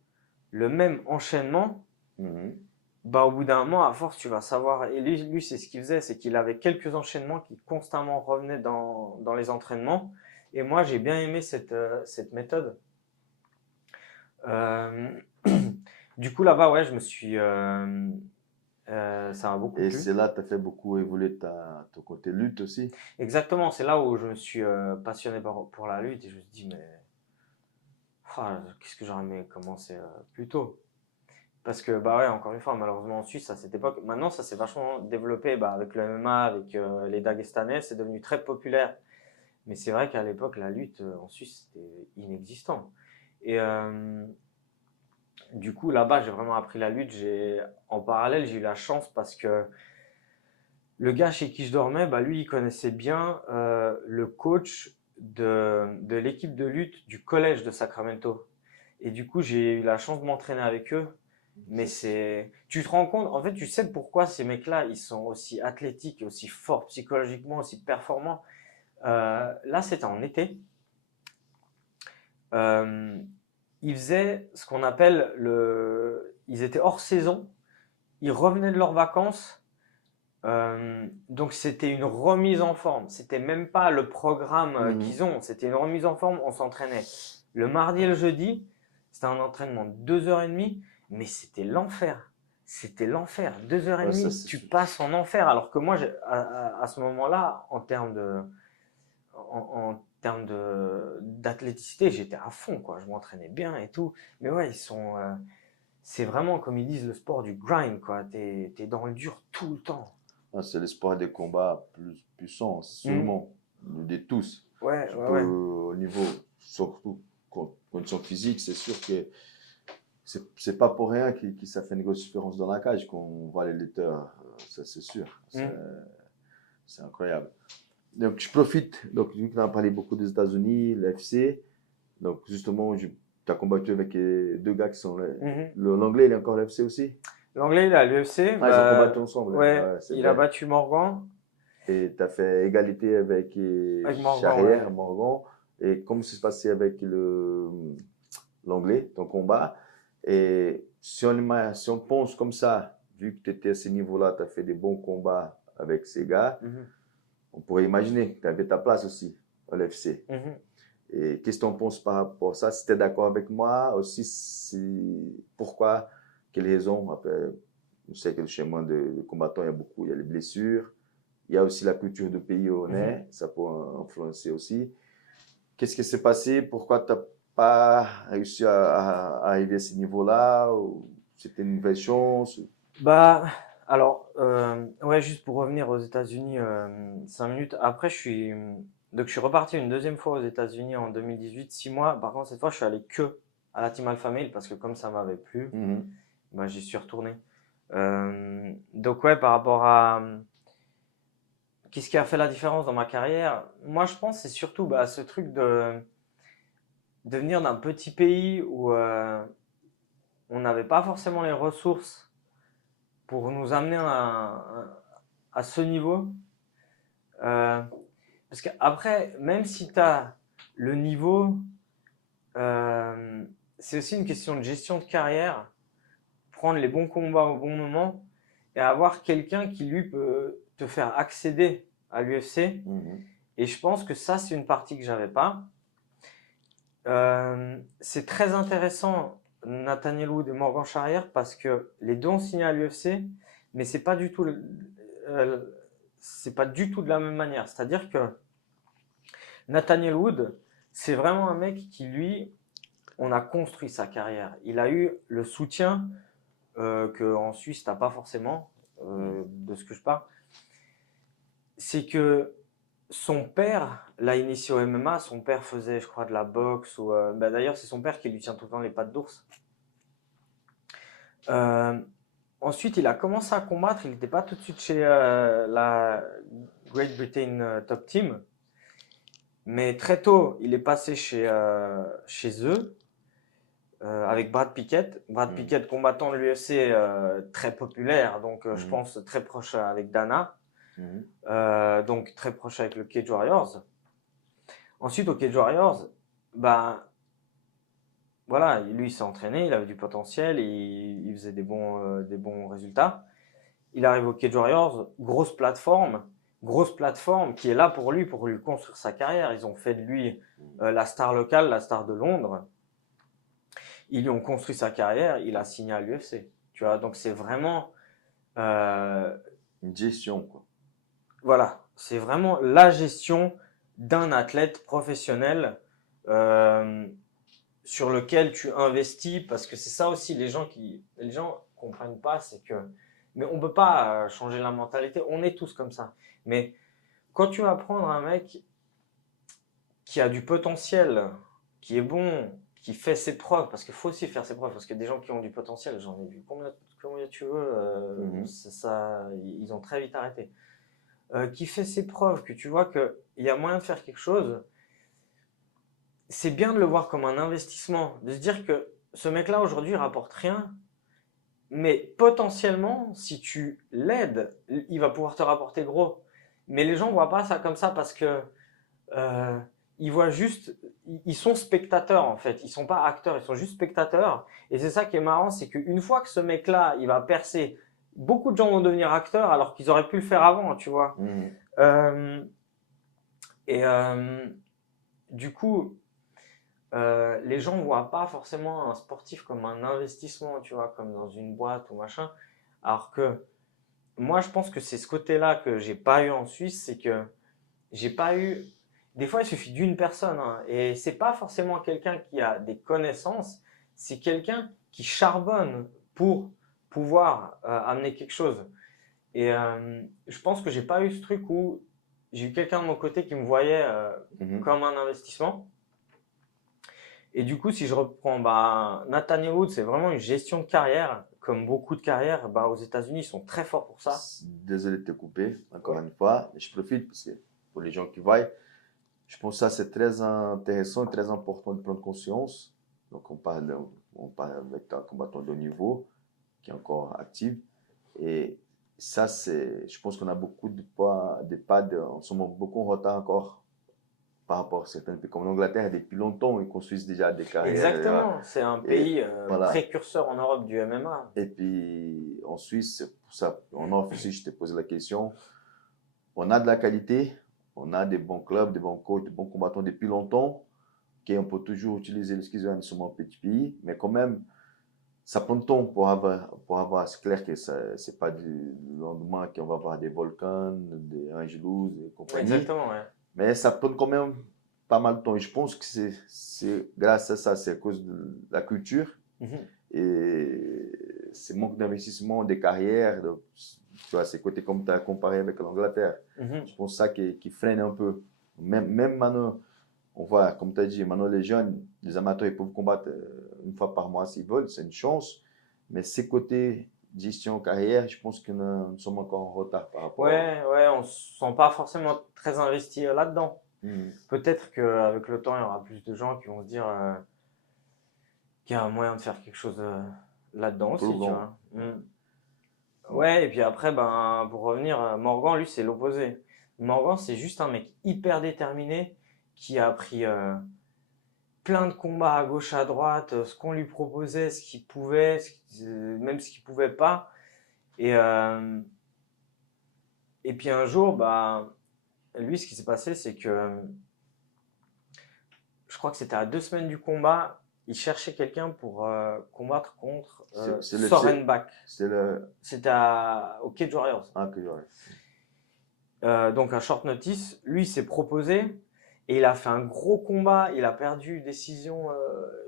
le même enchaînement, au bout d'un moment à force tu vas savoir. Et lui c'est ce qu'il faisait, c'est qu'il avait quelques enchaînements qui constamment revenaient dans les entraînements. Et moi j'ai bien aimé cette méthode. Du coup là-bas ouais je me suis ça m'a beaucoup plu. Et c'est là que tu as fait beaucoup évoluer ton côté lutte aussi. Exactement, c'est là où je me suis passionné pour la lutte et je me suis dit mais qu'est-ce que j'aurais aimé commencer plus tôt. Parce que encore une fois, malheureusement en Suisse à cette époque, maintenant ça s'est vachement développé avec le MMA, avec les Dagestanais, c'est devenu très populaire. Mais c'est vrai qu'à l'époque la lutte en Suisse c'était inexistant. Et du coup, là-bas, j'ai vraiment appris la lutte. En parallèle, j'ai eu la chance parce que le gars chez qui je dormais, lui, il connaissait bien le coach de l'équipe de lutte du collège de Sacramento. Et du coup, j'ai eu la chance de m'entraîner avec eux. Mais tu te rends compte, en fait, tu sais pourquoi ces mecs-là, ils sont aussi athlétiques, aussi forts psychologiquement, aussi performants. Là, c'était en été. Ils faisaient ce qu'on appelle ils étaient hors saison. Ils revenaient de leurs vacances. Donc c'était une remise en forme. C'était même pas le programme qu'ils ont. C'était une remise en forme. On s'entraînait le mardi et le jeudi. C'était un entraînement de 2h30, mais c'était l'enfer. C'était l'enfer. 2h30, tu passes en enfer. Alors que moi, à ce moment-là, en termes d'athléticité, j'étais à fond, quoi. Je m'entraînais bien et tout. Mais ouais, c'est vraiment, comme ils disent, le sport du grind, quoi. T'es dans le dur tout le temps. C'est le sport des combats plus puissants, sûrement, de tous. Ouais, au niveau, surtout condition physique, c'est sûr que c'est pas pour rien que ça fait une grosse différence dans la cage quand on voit les lutteurs, ça c'est sûr. C'est incroyable. Donc je profite, donc vu qu'on a parlé beaucoup des États-Unis, l'UFC, donc justement, tu as combattu avec deux gars qui sont l'anglais, il est encore à l'UFC aussi? L'anglais, il est à l'UFC. Ils ont combattu ensemble. Ouais, il a battu Morgan. Et tu as fait égalité avec Charrière, Morgan. Et comment ça s'est passé avec l'anglais, ton combat? Et si on pense comme ça, vu que tu étais à ce niveau-là, tu as fait des bons combats avec ces gars, on pourrait imaginer que tu avais ta place aussi à l'UFC. Et qu'est-ce que tu en penses par rapport à ça? Si tu es d'accord avec moi aussi, pourquoi, quelles raisons? Après, je sais que le chemin de combattant, il y a les blessures, il y a aussi la culture du pays où on est, ça peut influencer aussi. Qu'est-ce qui s'est passé? Pourquoi tu n'as pas réussi à arriver à ce niveau-là? C'était une nouvelle chance? Alors, ouais, juste pour revenir aux États-Unis 5 minutes. Après, je suis reparti une deuxième fois aux États-Unis en 2018, 6 mois. Par contre, cette fois, je suis allé que à la Team Alpha Male parce que comme ça m'avait plu, j'y suis retourné. Donc ouais, par rapport à qu'est-ce qui a fait la différence dans ma carrière, moi je pense que c'est surtout ce truc de venir d'un petit pays où on n'avait pas forcément les ressources pour nous amener à ce niveau. Parce qu'après, même si tu as le niveau, c'est aussi une question de gestion de carrière, prendre les bons combats au bon moment et avoir quelqu'un qui lui peut te faire accéder à l'UFC. Et je pense que ça, c'est une partie que j'avais pas. C'est très intéressant, Nathaniel Wood et Morgan Charrière, parce que les deux ont signé à l'UFC, mais c'est pas du tout de la même manière. C'est-à-dire que Nathaniel Wood, c'est vraiment un mec qui, lui, on a construit sa carrière. Il a eu le soutien qu'en Suisse, tu n'as pas forcément, de ce que je parle. C'est que son père l'a initié au MMA. Son père faisait, je crois, de la boxe. D'ailleurs, c'est son père qui lui tient tout le temps les pattes d'ours. Ensuite, il a commencé à combattre. Il n'était pas tout de suite chez la Great Britain Top Team. Mais très tôt, il est passé chez eux. Avec Brad Pickett. Brad Pickett, combattant de l'UFC, très populaire, donc je pense très proche avec Dana, donc très proche avec le Cage Warriors. Ensuite, au Cage Warriors, voilà, lui il s'est entraîné, il avait du potentiel, il faisait des bons résultats. Il arrive au Cage Warriors, grosse plateforme qui est là pour lui construire sa carrière. Ils ont fait de lui la star locale, la star de Londres. Ils lui ont construit sa carrière, il a signé à l'UFC. Tu vois, donc c'est vraiment une gestion, quoi. Voilà, c'est vraiment la gestion d'un athlète professionnel sur lequel tu investis, parce que c'est ça aussi les gens comprennent pas, c'est que mais on peut pas changer la mentalité, on est tous comme ça. Mais quand tu vas prendre un mec qui a du potentiel, qui est bon, qui fait ses preuves, parce qu'il faut aussi faire ses preuves, parce que des gens qui ont du potentiel, j'en ai vu combien tu veux, ils ont très vite arrêté. Qui fait ses preuves, que tu vois qu'il y a moyen de faire quelque chose, c'est bien de le voir comme un investissement, de se dire que ce mec-là aujourd'hui rapporte rien, mais potentiellement, si tu l'aides, il va pouvoir te rapporter gros. Mais les gens voient pas ça comme ça parce que euh, ils voient juste, ils sont spectateurs en fait, ils sont pas acteurs, ils sont juste spectateurs. Et c'est ça qui est marrant, c'est qu'une fois que ce mec-là, il va percer, beaucoup de gens vont devenir acteurs alors qu'ils auraient pu le faire avant, tu vois. Mhm. Euh, et du coup, les gens voient pas forcément un sportif comme un investissement, tu vois, comme dans une boîte ou machin. Alors que moi, je pense que c'est ce côté-là que j'ai pas eu en Suisse, c'est que j'ai pas eu. Des fois, il suffit d'une personne, hein, et c'est pas forcément quelqu'un qui a des connaissances, c'est quelqu'un qui charbonne pour pouvoir amener quelque chose. Et je pense que j'ai pas eu ce truc où j'ai eu quelqu'un de mon côté qui me voyait Mhm. comme un investissement. Et du coup, si je reprends, bah, Nathaniel Wood, c'est vraiment une gestion de carrière. Comme beaucoup de carrières, bah, aux États-Unis, ils sont très forts pour ça. Désolé de te couper, encore une fois. Mais je profite parce que pour les gens qui voient, je pense que ça c'est très intéressant et très important de prendre conscience. Donc on parle avec un combattant de haut niveau qui est encore actif. Et ça, je pense qu'on a beaucoup en ce moment, beaucoup en retard encore par rapport à certains pays comme l'Angleterre. Depuis longtemps, ils construisent déjà des carrières. Exactement, c'est un Et pays voilà. précurseur en Europe du MMA. Et puis en Suisse, c'est pour ça, en off aussi, je t'ai posé la question. On a de la qualité, on a des bons clubs, des bons coachs, des bons combattants depuis longtemps. Ok, on peut toujours utiliser l'excuse de sommes un petit pays, mais quand même, ça prend du temps pour avoir, c'est clair que c'est pas du lendemain qu'on va avoir des volcans, des angelus et compagnie, Exactement, ouais. mais ça prend quand même pas mal de temps. Et je pense que c'est grâce à ça, c'est à cause de la culture Mhm. et ce manque d'investissement, des carrières, tu vois, c'est côté comme tu as comparé avec l'Angleterre. Mhm. Je pense que ça qui freine un peu. Même maintenant, on voit, comme tu as dit, maintenant les jeunes, les amateurs, ils peuvent combattre une fois par mois s'ils veulent, c'est une chance. Mais ces côtés gestion carrière, je pense que nous sommes encore en retard par rapport. Ouais, ouais, on se sent pas forcément très investi là-dedans. Mhm. Peut-être qu'avec le temps, il y aura plus de gens qui vont se dire qu'il y a un moyen de faire quelque chose là-dedans Plus aussi, tu grand. vois. Ouais, et puis après, ben, pour revenir, Morgan, lui, c'est l'opposé. Morgan, c'est juste un mec hyper déterminé qui a pris plein de combats à gauche, à droite, ce qu'on lui proposait, ce qu'il pouvait, même ce qu'il pouvait pas. Et, euh, et puis un jour, bah, lui, ce qui s'est passé, c'est que je crois que c'était à 2 semaines du combat, il cherchait quelqu'un pour combattre contre Sorenbach. C'est le. C'était au Cage Warriors. Ah, que ouais. Donc à short notice, lui il s'est proposé et il a fait un gros combat. Il a perdu décision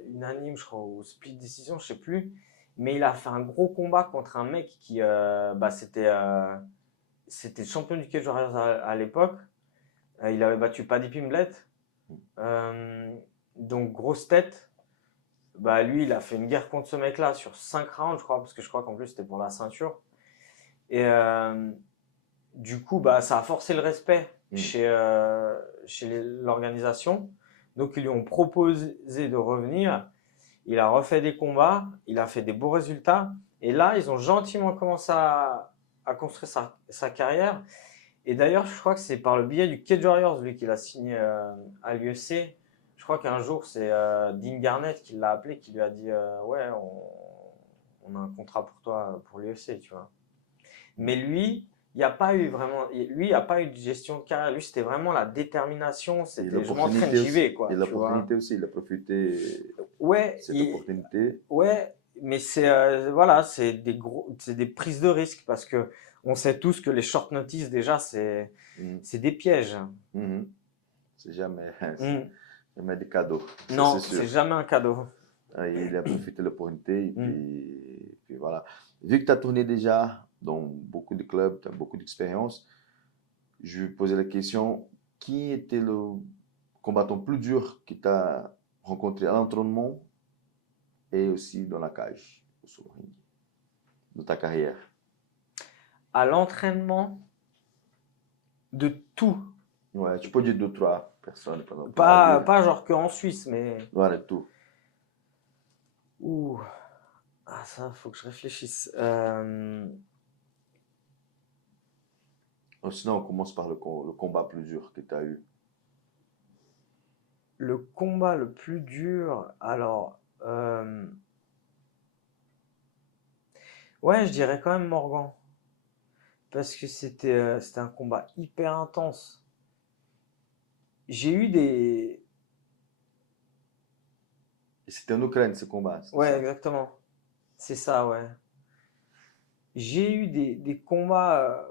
unanime, je crois, ou split décision, je sais plus. Mais il a fait un gros combat contre un mec qui, bah, c'était le champion du Cage Warriors à l'époque. Il avait battu Paddy Pimblett. Donc grosse tête. Bah lui, il a fait une guerre contre ce mec-là sur 5 rounds, je crois, parce que je crois qu'en plus c'était pour la ceinture. Et du coup, bah, ça a forcé le respect chez l'organisation. Donc, ils lui ont proposé de revenir. Il a refait des combats. Il a fait des beaux résultats. Et là, ils ont gentiment commencé à construire sa carrière. Et d'ailleurs, je crois que c'est par le biais du Cage Warriors, lui, qu'il a signé à l'UFC. Je crois qu'un jour, c'est Dean Garnett qui l'a appelé, qui lui a dit ouais, on a un contrat pour toi pour l'UFC, tu vois. Mais lui, il n'y a pas eu vraiment, lui, il n'y a pas eu de gestion de carrière. Lui, c'était vraiment la détermination. C'était, je m'entraîne, j'y vais, quoi. Et Tu vois. l'opportunité aussi, il a profité Ouais, cette opportunité. ouais, mais c'est, voilà, c'est des prises de risque parce que on sait tous que les short notice déjà, c'est des pièges. Mhm. C'est jamais, Mm. jamais des cadeaux, ça c'est Non, sûr. c'est jamais un cadeau. Il a profité de l'opportunité Mm. et puis voilà. Vu que tu as tourné déjà dans beaucoup de clubs, tu as beaucoup d'expérience, je vais poser la question, qui était le combattant plus dur que tu as rencontré à l'entraînement et aussi dans la cage, sur le ring, de ta carrière? À l'entraînement de tout, Ouais, tu peux dire deux, trois personnes, par exemple, pas pas, dire. pas genre que en Suisse, mais Voilà, tout. Ouh, ah ça, faut que je réfléchisse. Sinon, on commence par le combat plus dur que tu as eu. Le combat le plus dur, alors, ouais, je dirais quand même Morgan, parce que c'était un combat hyper intense. J'ai eu des... Et c'était en Ukraine ce combat, c'est Ouais, ça? exactement. C'est ça, ouais. J'ai eu des combats,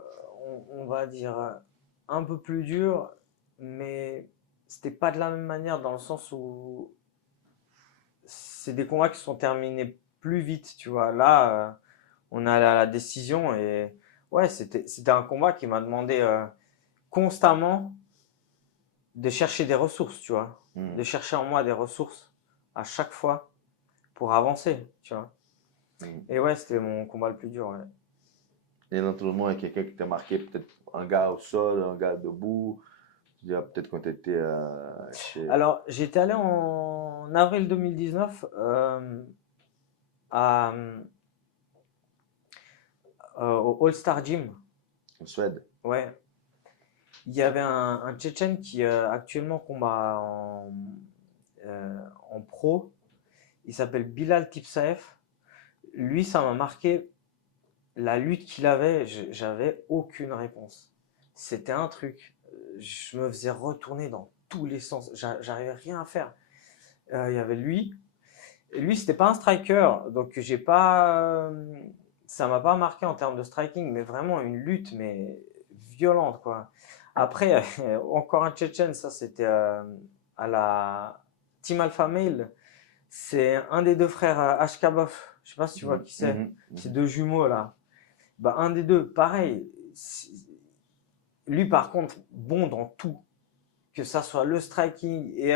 on va dire, un peu plus durs, mais c'était pas de la même manière dans le sens où c'est des combats qui sont terminés plus vite, tu vois. Là, on a la décision et ouais, c'était un combat qui m'a demandé constamment de chercher des ressources, tu vois. Hmm. De chercher en moi des ressources à chaque fois pour avancer, tu vois. Hmm. Et ouais, c'était mon combat le plus dur, ouais. Et l'entraînement, il y a quelqu'un qui t'a marqué, peut-être un gars au sol, un gars debout. Tu dis, peut-être quand tu étais chez. Alors, j'étais allé en avril 2019 à, au All-Star Gym. En Suède. Ouais. Il y avait un Tchétchène qui actuellement combat en pro. Il s'appelle Bilal Tipsaev. Lui, ça m'a marqué. La lutte qu'il avait, j'avais aucune réponse. C'était un truc. Je me faisais retourner dans tous les sens. J'arrivais rien à faire. Il y avait lui. Et lui, c'était pas un striker, donc j'ai pas, ça m'a pas marqué en termes de striking, mais vraiment une lutte, mais violente, quoi. Après, encore un Tchétchène, ça c'était à la Team Alpha Male. C'est un des deux frères Ashkabov. Je sais pas si tu vois qui c'est. Ces deux jumeaux là. Bah, un des deux, pareil. Lui, par contre, bon dans tout. Que ça soit le striking. Et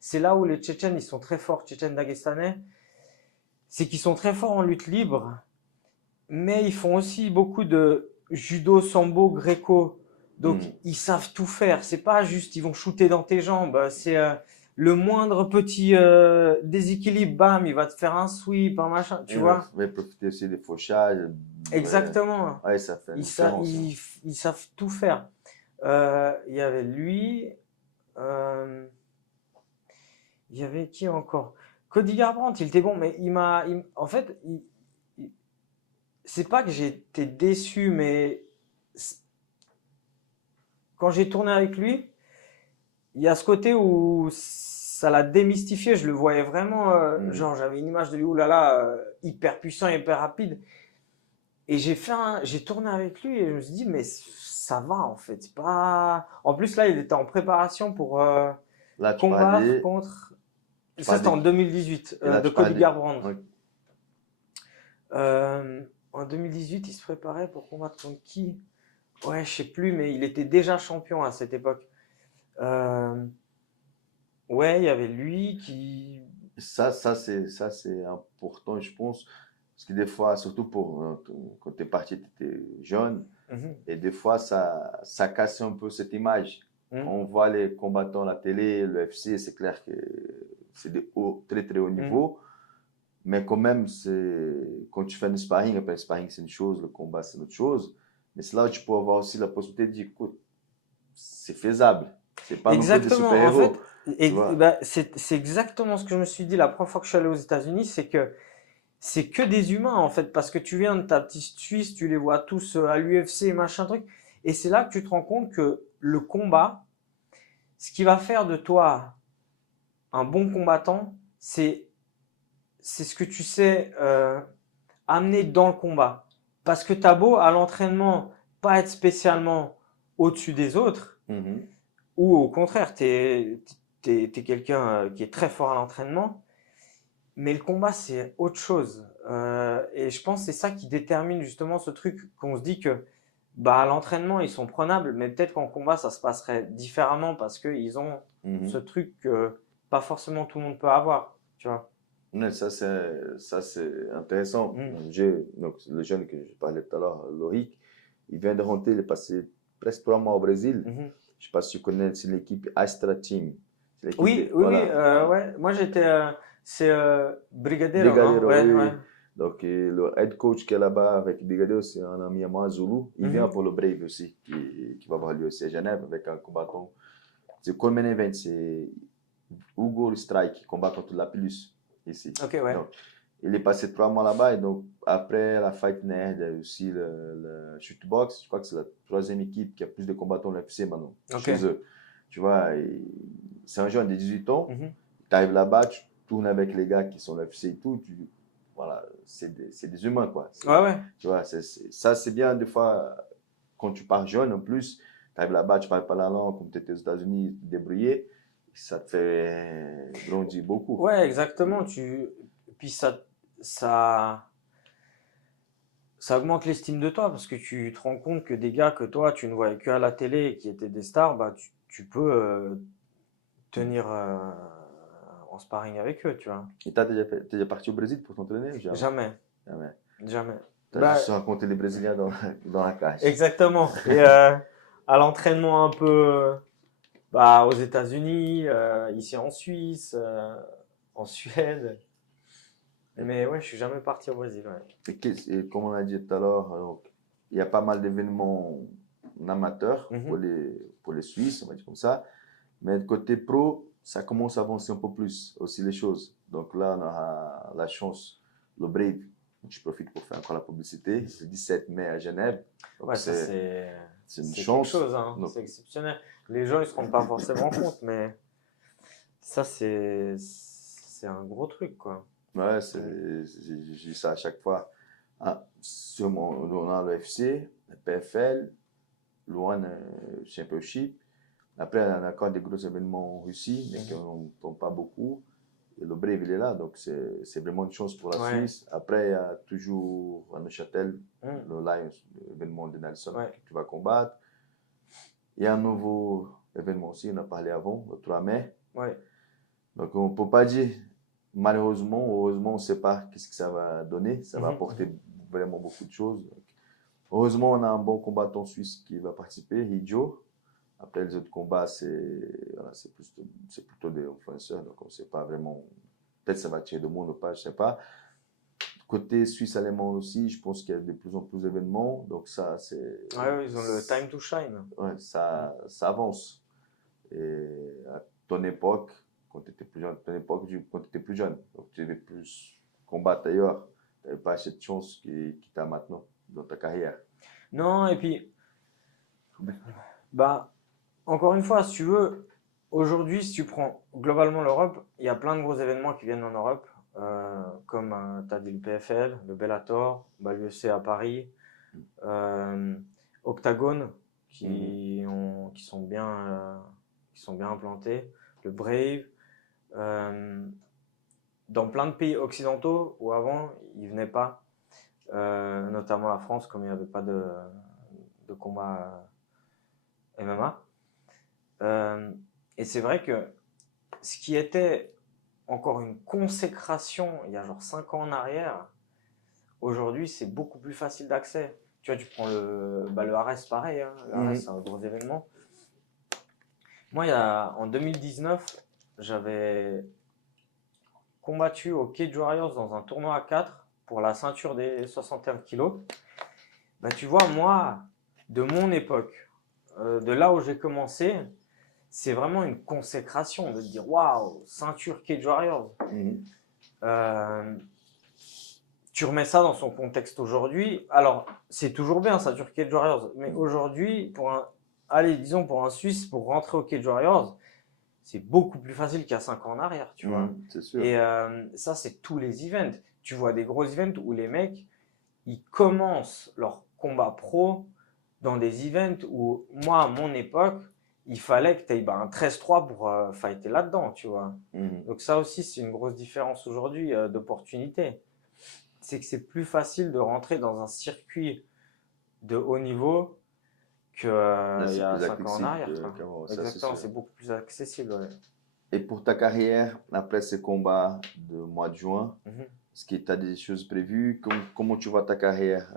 c'est là où les Tchétchènes, ils sont très forts, Tchétchènes dagestanais. C'est qu'ils sont très forts en lutte libre, mais ils font aussi beaucoup de judo, sambo, gréco. Donc ils savent tout faire. C'est pas juste ils vont shooter dans tes jambes. C'est le moindre petit déséquilibre, bam, il va te faire un sweep, un machin, tu vois. Il va profiter aussi des fauchages. Exactement. Ouais, ça fait une Ils savent tout faire. Il y avait lui. Il y avait qui encore? Cody Garbrandt, il était bon, mais en fait, c'est pas que j'ai été déçu, mais quand j'ai tourné avec lui, il y a ce côté où ça l'a démystifié. Je le voyais vraiment, genre j'avais une image de lui, oulala, hyper puissant, hyper rapide. Et j'ai tourné avec lui et je me suis dit, mais ça va en fait. C'est pas. En plus là, il était en préparation pour là, tu combattre parlais, contre. Ça c'était en 2018 là, de tu Cody parlais- Garbrandt. Ouais. En 2018, il se préparait pour combattre contre qui? Ouais, je sais plus, mais il était déjà champion à cette époque. Ouais, il y avait lui qui. Ça, c'est important, je pense. Parce que des fois, surtout quand tu es parti, tu étais jeune. Mhm. Et des fois, ça casse un peu cette image. Mhm. Quand on voit les combattants à la télé, le FC, c'est clair que c'est de très très haut niveau. Mais quand même, quand tu fais un sparring, après le sparring c'est une chose, le combat c'est une autre chose. Mais c'est là où tu peux avoir aussi la possibilité de dire, écoute, c'est faisable. C'est pas non plus des Exactement. En super-héros. fait, c'est exactement ce que je me suis dit la première fois que je suis allé aux États-Unis, c'est que des humains en fait, parce que tu viens de ta petite Suisse, tu les vois tous à l'UFC, machin truc, et c'est là que tu te rends compte que le combat, ce qui va faire de toi un bon combattant, c'est ce que tu sais amener dans le combat. Parce que t'as beau à l'entraînement pas être spécialement au-dessus des autres, ou au contraire, t'es quelqu'un qui est très fort à l'entraînement, mais le combat c'est autre chose. Et je pense que c'est ça qui détermine justement ce truc qu'on se dit que bah, à l'entraînement ils sont prenables, mais peut-être qu'en combat ça se passerait différemment parce qu'ils ont ce truc que pas forcément tout le monde peut avoir, tu vois. Ouais, ça, c'est intéressant. Donc, le jeune que je parlais tout à l'heure, Loïc, il vient de rentrer, il est passé presque 3 mois au Brésil. Je ne sais pas si tu connais, c'est l'équipe Astra Team. Oui, voilà. ouais. Moi, C'est Brigadeiro, non? Brigadeiro, Ouais, oui. ouais. Donc, et le head coach qui est là-bas avec Brigadeiro, c'est un ami à moi, Zulu. Il vient pour le Brave aussi, qui va avoir lieu aussi à Genève avec un combattant. C'est le main event, c'est Hugo Strike qui combat contre Lapillus ici. Ok, ouais. Donc, il est passé 3 mois là-bas et donc après la Fight Nerd, il y a aussi le Shootbox. Je crois que c'est la 3e équipe qui a plus de combattants de l'UFC maintenant chez eux. Tu vois, c'est un jeune de 18 ans. Tu arrives là-bas, tu tournes avec les gars qui sont l'UFC et tout. Voilà, c'est des humains quoi. Ouais. Tu vois, ça c'est bien des fois quand tu pars jeune en plus. Tu arrives là-bas, tu parles pas la langue, comme tu étais aux États-Unis, te débrouiller. Ça te fait grandir beaucoup. Ouais, exactement. Puis ça augmente l'estime de toi parce que tu te rends compte que des gars que toi, tu ne voyais que à la télé et qui étaient des stars, bah, tu peux tenir en sparring avec eux, tu vois. Et t'es déjà parti au Brésil pour t'entraîner? Jamais. T'as juste rencontré les Brésiliens dans la cage. Exactement. Et à l'entraînement un peu aux États-Unis, ici en Suisse, en Suède. Mais ouais, je suis jamais parti au Brésil. Ouais. Et comme on a dit tout à l'heure, il y a pas mal d'événements amateurs pour les Suisses, on va dire comme ça. Mais côté pro, ça commence à avancer un peu plus aussi les choses. Donc là, on aura la chance, le Brave. Je profite pour faire encore la publicité. C'est le 17 mai à Genève. Donc ouais, c'est une chance. Quelque chose, hein. C'est exceptionnel. Les gens, ils se rendent pas forcément compte, mais ça, c'est un gros truc, quoi. Ouais, j'ai dit ça à chaque fois. On a le FC, le PFL, l'One Championship. Après, on a encore des gros événements en Russie, mais qui ne tombent pas beaucoup. Et le Brave, il est là, donc c'est vraiment une chance pour la Suisse. Après, il y a toujours à Neuchâtel, le Lions, l'événement de Nelson que tu vas combattre. Il y a un nouveau événement aussi, on a parlé avant, le 3 mai. Donc, on ne peut pas dire, malheureusement, heureusement, on ne sait pas qu'est-ce que ça va donner. Ça va apporter vraiment beaucoup de choses. Donc, heureusement, on a un bon combattant suisse qui va participer, Hijo. Après, les autres combats, c'est plutôt des influenceurs, donc on ne sait pas vraiment. Peut-être ça va tirer de monde ou pas, je ne sais pas. Côté suisse-allemand aussi, je pense qu'il y a de plus en plus d'événements, donc ça, c'est... Ouais, ils ont le time to shine. Ouais, ça avance. Et à ton époque, quand tu étais plus jeune, donc tu devais plus combattre ailleurs. Tu n'avais pas cette chance qui t'a maintenant dans ta carrière. Non, et puis, encore une fois, si tu veux, aujourd'hui, si tu prends globalement l'Europe, il y a plein de gros événements qui viennent en Europe, comme tu as dit le PFL, le Bellator, l'UFC à Paris, Octagone, qui sont bien implantés, le Brave, dans plein de pays occidentaux où avant, ils ne venaient pas, notamment la France, comme il n'y avait pas de combat MMA. Et c'est vrai que ce qui était encore une consécration il y a genre 5 ans en arrière, aujourd'hui c'est beaucoup plus facile d'accès. Tu vois, tu prends le Ares, pareil, hein. Le Ares, c'est un gros événement. Moi, en 2019, j'avais combattu au Cage Warriors dans un tournoi à 4 pour la ceinture des 61 kilos. Tu vois, moi, de mon époque, de là où j'ai commencé, c'est vraiment une consécration de te dire waouh, ceinture Cage Warriors. Tu remets ça dans son contexte aujourd'hui. Alors, c'est toujours bien, ceinture Cage Warriors, mais aujourd'hui, pour un Suisse, pour rentrer au Cage Warriors, c'est beaucoup plus facile qu'il y a 5 ans en arrière, tu vois. C'est sûr. Et ça, c'est tous les events. Tu vois des gros events où les mecs, ils commencent leur combat pro dans des events où, moi, à mon époque, il fallait que tu aies un 13-3 pour fighter là-dedans, tu vois. Donc ça aussi, c'est une grosse différence aujourd'hui d'opportunité. C'est que c'est plus facile de rentrer dans un circuit de haut niveau qu'il y a 5 ans en arrière. Exactement, c'est beaucoup plus accessible. Ouais. Et pour ta carrière, après ces combats de mois de juin, est-ce que tu as des choses prévues? Comment tu vois ta carrière?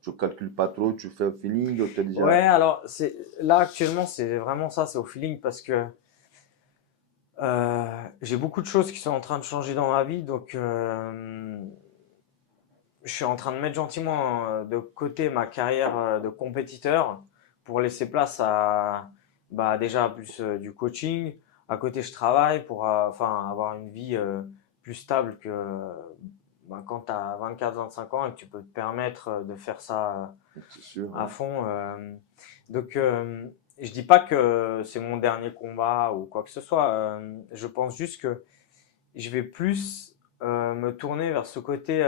Tu ne calcules pas trop, tu fais au feeling ou tu as déjà... Ouais, alors là actuellement, c'est vraiment ça, c'est au feeling parce que J'ai beaucoup de choses qui sont en train de changer dans ma vie, donc je suis en train de mettre gentiment de côté ma carrière de compétiteur pour laisser place à déjà plus du coaching. À côté, je travaille pour enfin avoir une vie plus stable que quand tu as 24-25 ans et que tu peux te permettre de faire ça C'est sûr. à fond. Donc, je dis pas que c'est mon dernier combat ou quoi que ce soit. Je pense juste que je vais plus me tourner vers ce côté.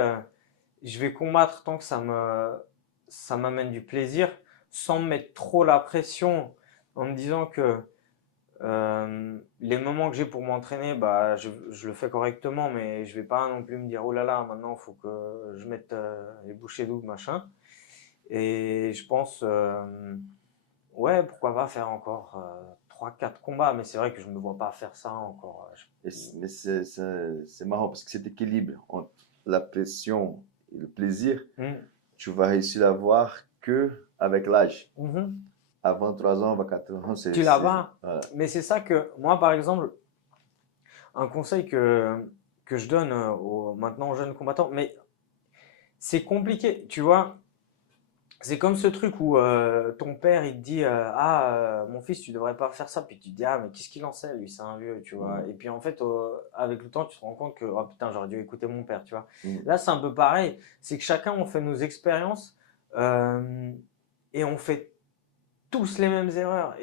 Je vais combattre tant que ça m'amène du plaisir, sans me mettre trop la pression, en me disant que les moments que j'ai pour m'entraîner, je le fais correctement, mais je vais pas non plus me dire oh là là, maintenant il faut que je mette les bouchées doubles, machin. Et je pense, ouais, pourquoi pas faire encore 3-4 combats, mais c'est vrai que je ne me vois pas faire ça encore. Mais c'est marrant parce que cet équilibre entre la pression et le plaisir, tu vas réussir à l'avoir que avec l'âge. À 23 ans, 24 ans, Tu l'as pas. Voilà. Mais c'est ça que, moi, par exemple, un conseil que je donne maintenant aux jeunes combattants, mais c'est compliqué, tu vois. C'est comme ce truc où ton père il te dit mon fils tu devrais pas faire ça, puis tu te dis ah mais qu'est-ce qu'il en sait lui, c'est un vieux, tu vois. Et puis en fait avec le temps tu te rends compte que oh putain j'aurais dû écouter mon père, tu vois. Là c'est un peu pareil, c'est que chacun on fait nos expériences et on fait tous les mêmes erreurs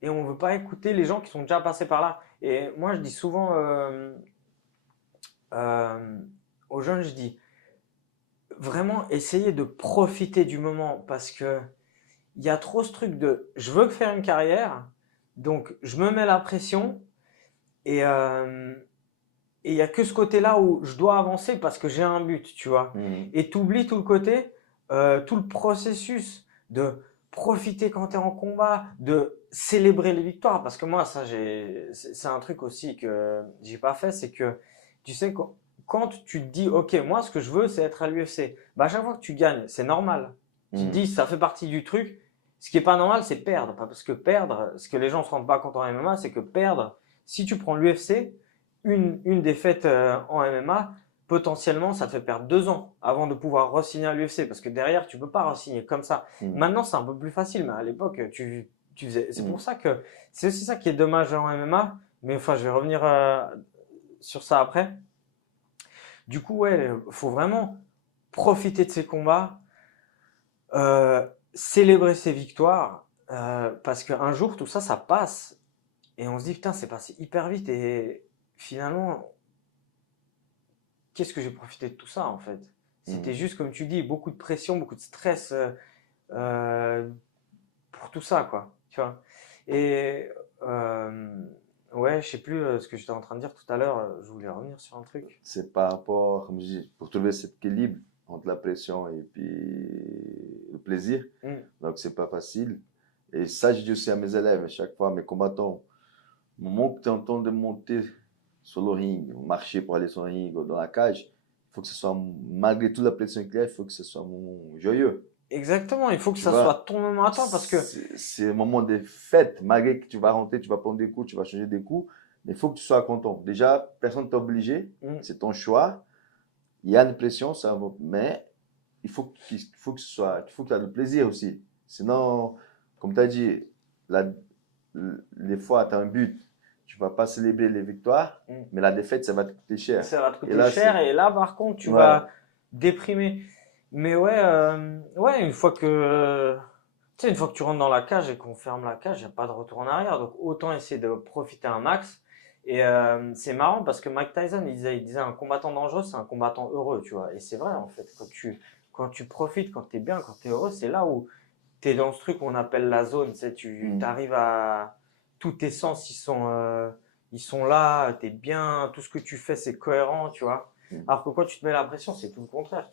et on veut pas écouter les gens qui sont déjà passés par là. Et moi je dis souvent aux jeunes, je dis vraiment essayer de profiter du moment parce que il y a trop ce truc de je veux faire une carrière, donc je me mets la pression et il y a que ce côté-là où je dois avancer parce que j'ai un but, tu vois. Et tu oublies tout le côté, tout le processus de profiter quand tu es en combat, de célébrer les victoires. Parce que moi, ça, c'est un truc aussi que j'ai pas fait, c'est que tu sais, quand tu te dis, OK, moi, ce que je veux, c'est être à l'UFC, à chaque fois que tu gagnes, c'est normal. Tu te dis, ça fait partie du truc. Ce qui est pas normal, c'est perdre. Parce que perdre, ce que les gens se rendent pas compte en MMA, c'est que perdre, si tu prends l'UFC, une défaite en MMA, potentiellement, ça te fait perdre 2 ans avant de pouvoir re-signer à l'UFC. Parce que derrière, tu peux pas re-signer comme ça. Maintenant, c'est un peu plus facile, mais à l'époque, tu faisais. C'est pour ça que c'est aussi ça qui est dommage en MMA. Mais enfin, je vais revenir sur ça après. Du coup, ouais, faut vraiment profiter de ces combats, célébrer ses victoires, parce qu'un jour, tout ça, ça passe. Et on se dit, putain, c'est passé hyper vite. Et finalement, qu'est-ce que j'ai profité de tout ça, en fait? C'était juste, comme tu dis, beaucoup de pression, beaucoup de stress pour tout ça, quoi. Tu vois? Et ouais, je sais plus ce que j'étais en train de dire tout à l'heure. Je voulais revenir sur un truc. C'est par rapport, comme je dis, pour trouver cet équilibre entre la pression et puis le plaisir. Donc, c'est pas facile. Et ça, je dis aussi à mes élèves, à chaque fois, mes combattants, au moment que tu es en train de monter sur le ring, marcher pour aller sur le ring ou dans la cage, il faut que ce soit, malgré toute la pression qu'il y a, il faut que ce soit un moment joyeux. Exactement, il faut que ça soit ton moment à toi parce que c'est un moment de fête, malgré que tu vas rentrer, tu vas prendre des coups, tu vas changer des coups, mais il faut que tu sois content. Déjà, personne ne t'a obligé, c'est ton choix. Il y a une pression, ça, mais il faut que tu aies du plaisir aussi. Sinon, comme tu as dit, les fois, tu as un but. Tu ne vas pas célébrer les victoires, mais la défaite, ça va te coûter cher. Ça va te coûter cher et là, par contre, tu vas déprimer. Mais ouais, une fois que tu rentres dans la cage et qu'on ferme la cage, il n'y a pas de retour en arrière. Donc autant essayer de profiter un max. Et c'est marrant parce que Mike Tyson, il disait un combattant dangereux, c'est un combattant heureux, tu vois. Et c'est vrai, en fait, quand tu profites, quand tu es bien, quand tu es heureux, c'est là où tu es dans ce truc qu'on appelle la zone. Tu sais, tu arrives à... Tous tes sens, ils sont là, tu es bien, tout ce que tu fais, c'est cohérent, tu vois. Alors que quand tu te mets la pression, c'est tout le contraire.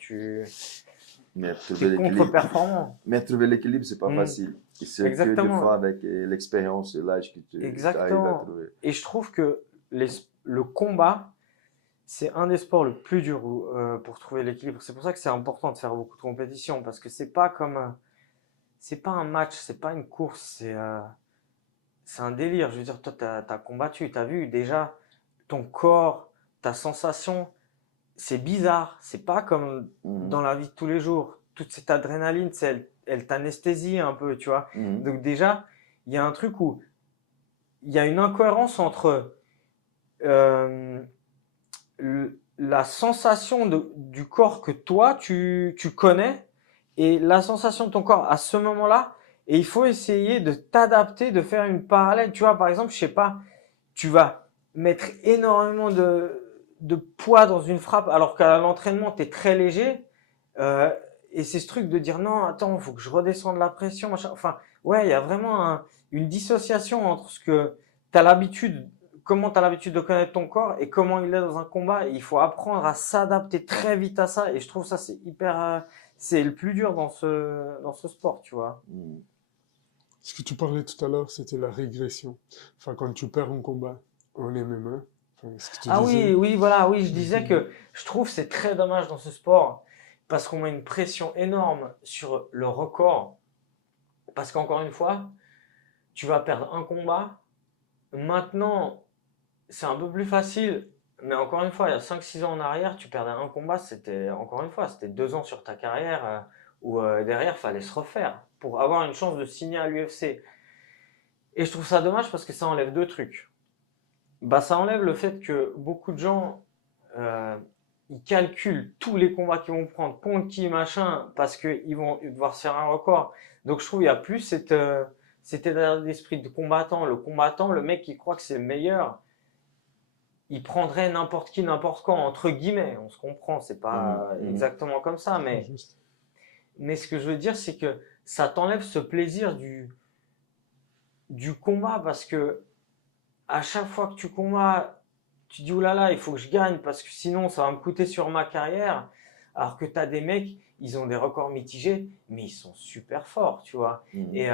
Mais es contre-performant. Mais trouver l'équilibre, c'est pas facile. Et c'est que des fois avec l'expérience et l'âge que tu arrives à trouver. Et je trouve que le combat, c'est un des sports le plus dur pour trouver l'équilibre. C'est pour ça que c'est important de faire beaucoup de compétitions parce que c'est pas un match, c'est pas une course, c'est un délire. Je veux dire, toi, tu as combattu, tu as vu déjà ton corps, ta sensation. C'est bizarre. C'est pas comme dans la vie de tous les jours. Toute cette adrénaline, elle t'anesthésie un peu, tu vois. Donc déjà, il y a un truc où il y a une incohérence entre la sensation du corps que toi, tu connais et la sensation de ton corps à ce moment-là. Et il faut essayer de t'adapter, de faire une parallèle. Tu vois, par exemple, je sais pas, tu vas mettre énormément de poids dans une frappe alors qu'à l'entraînement, tu es très léger. Et c'est ce truc de dire non, attends, il faut que je redescende la pression. Machin. Enfin, ouais, il y a vraiment une dissociation entre ce que tu as l'habitude, comment tu as l'habitude de connaître ton corps et comment il est dans un combat. Et il faut apprendre à s'adapter très vite à ça. Et je trouve ça, c'est hyper, c'est le plus dur dans ce sport, tu vois. Ce que tu parlais tout à l'heure, c'était la régression. Enfin, quand tu perds un combat en MMA, enfin, ce que tu Ah disais. oui, voilà, oui, je disais que je trouve c'est très dommage dans ce sport parce qu'on met une pression énorme sur le record. Parce qu'encore une fois, tu vas perdre un combat. Maintenant, c'est un peu plus facile. Mais encore une fois, il y a 5-6 ans en arrière, tu perdais un combat, c'était, encore une fois, c'était 2 ans sur ta carrière où derrière, fallait se refaire pour avoir une chance de signer à l'UFC. Et je trouve ça dommage parce que ça enlève deux trucs. Bah, ça enlève le fait que beaucoup de gens, ils calculent tous les combats qu'ils vont prendre, contre qui, machin, parce qu'ils vont devoir se faire un record. Donc je trouve qu'il y a plus cet état d'esprit de combattant. Le combattant, le mec qui croit que c'est le meilleur, il prendrait n'importe qui, n'importe quand, entre guillemets. On se comprend, c'est pas exactement comme ça, mais ce que je veux dire, c'est que ça t'enlève ce plaisir du combat parce que à chaque fois que tu combats, tu dis oulala, il faut que je gagne parce que sinon ça va me coûter sur ma carrière. Alors que tu as des mecs, ils ont des records mitigés, mais ils sont super forts, tu vois. Et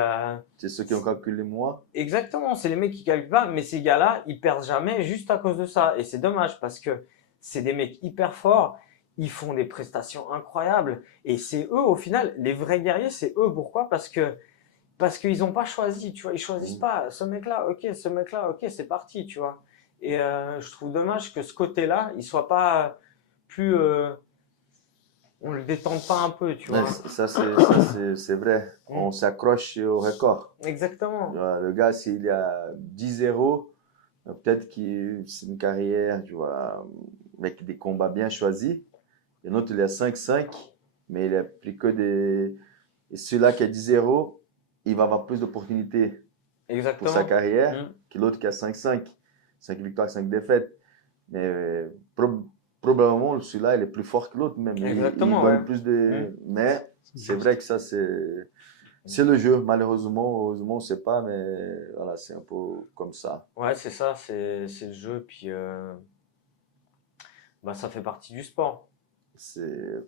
c'est ceux qui ont calculé moi. Exactement, c'est les mecs qui calculent pas, mais ces gars-là, ils perdent jamais juste à cause de ça. Et c'est dommage parce que c'est des mecs hyper forts, ils font des prestations incroyables. Et c'est eux, au final, les vrais guerriers, c'est eux. Pourquoi? Parce qu'ils n'ont pas choisi, tu vois, ils choisissent pas ce mec-là, ok, c'est parti, tu vois. Et je trouve dommage que ce côté-là, il soit pas plus, on le détende pas un peu, tu vois. Ça c'est vrai. On s'accroche au record. Exactement. Le gars, s'il y a 10-0, peut-être que c'est une carrière, tu vois, avec des combats bien choisis. Et l'autre, il a 5-5, mais il a pris que des. Et celui-là qui a 10-0, il va avoir plus d'opportunités pour sa carrière que l'autre qui a 5-5. 5 victoires, 5 défaites. Mais probablement, celui-là, il est plus fort que l'autre même. Exactement, il donne plus de. Mais c'est vrai que ça, c'est le jeu. Malheureusement, heureusement, on ne sait pas, mais voilà, c'est un peu comme ça. Ouais, c'est ça, c'est le jeu. Puis bah, ça fait partie du sport.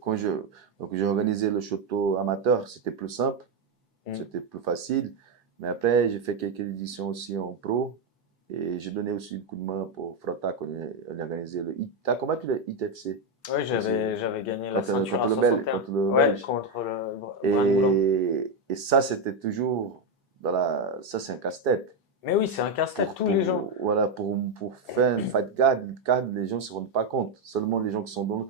Quand j'ai organisé le Shoto amateur, c'était plus simple, c'était plus facile. Mais après, j'ai fait quelques éditions aussi en pro. Et j'ai donné aussi un coup de main pour Frotta quand on a organisé le. T'as combattu le ITFC? Oui, j'avais gagné la ceinture à contre 61. contre le ouais, Belge. contre le Brian Boulan. Et ça, c'était toujours. Ça, c'est un casse-tête. Mais oui, c'est un casse-tête, tous les gens. Voilà, pour faire une fight card, les gens ne se rendent pas compte. Seulement les gens qui sont dans.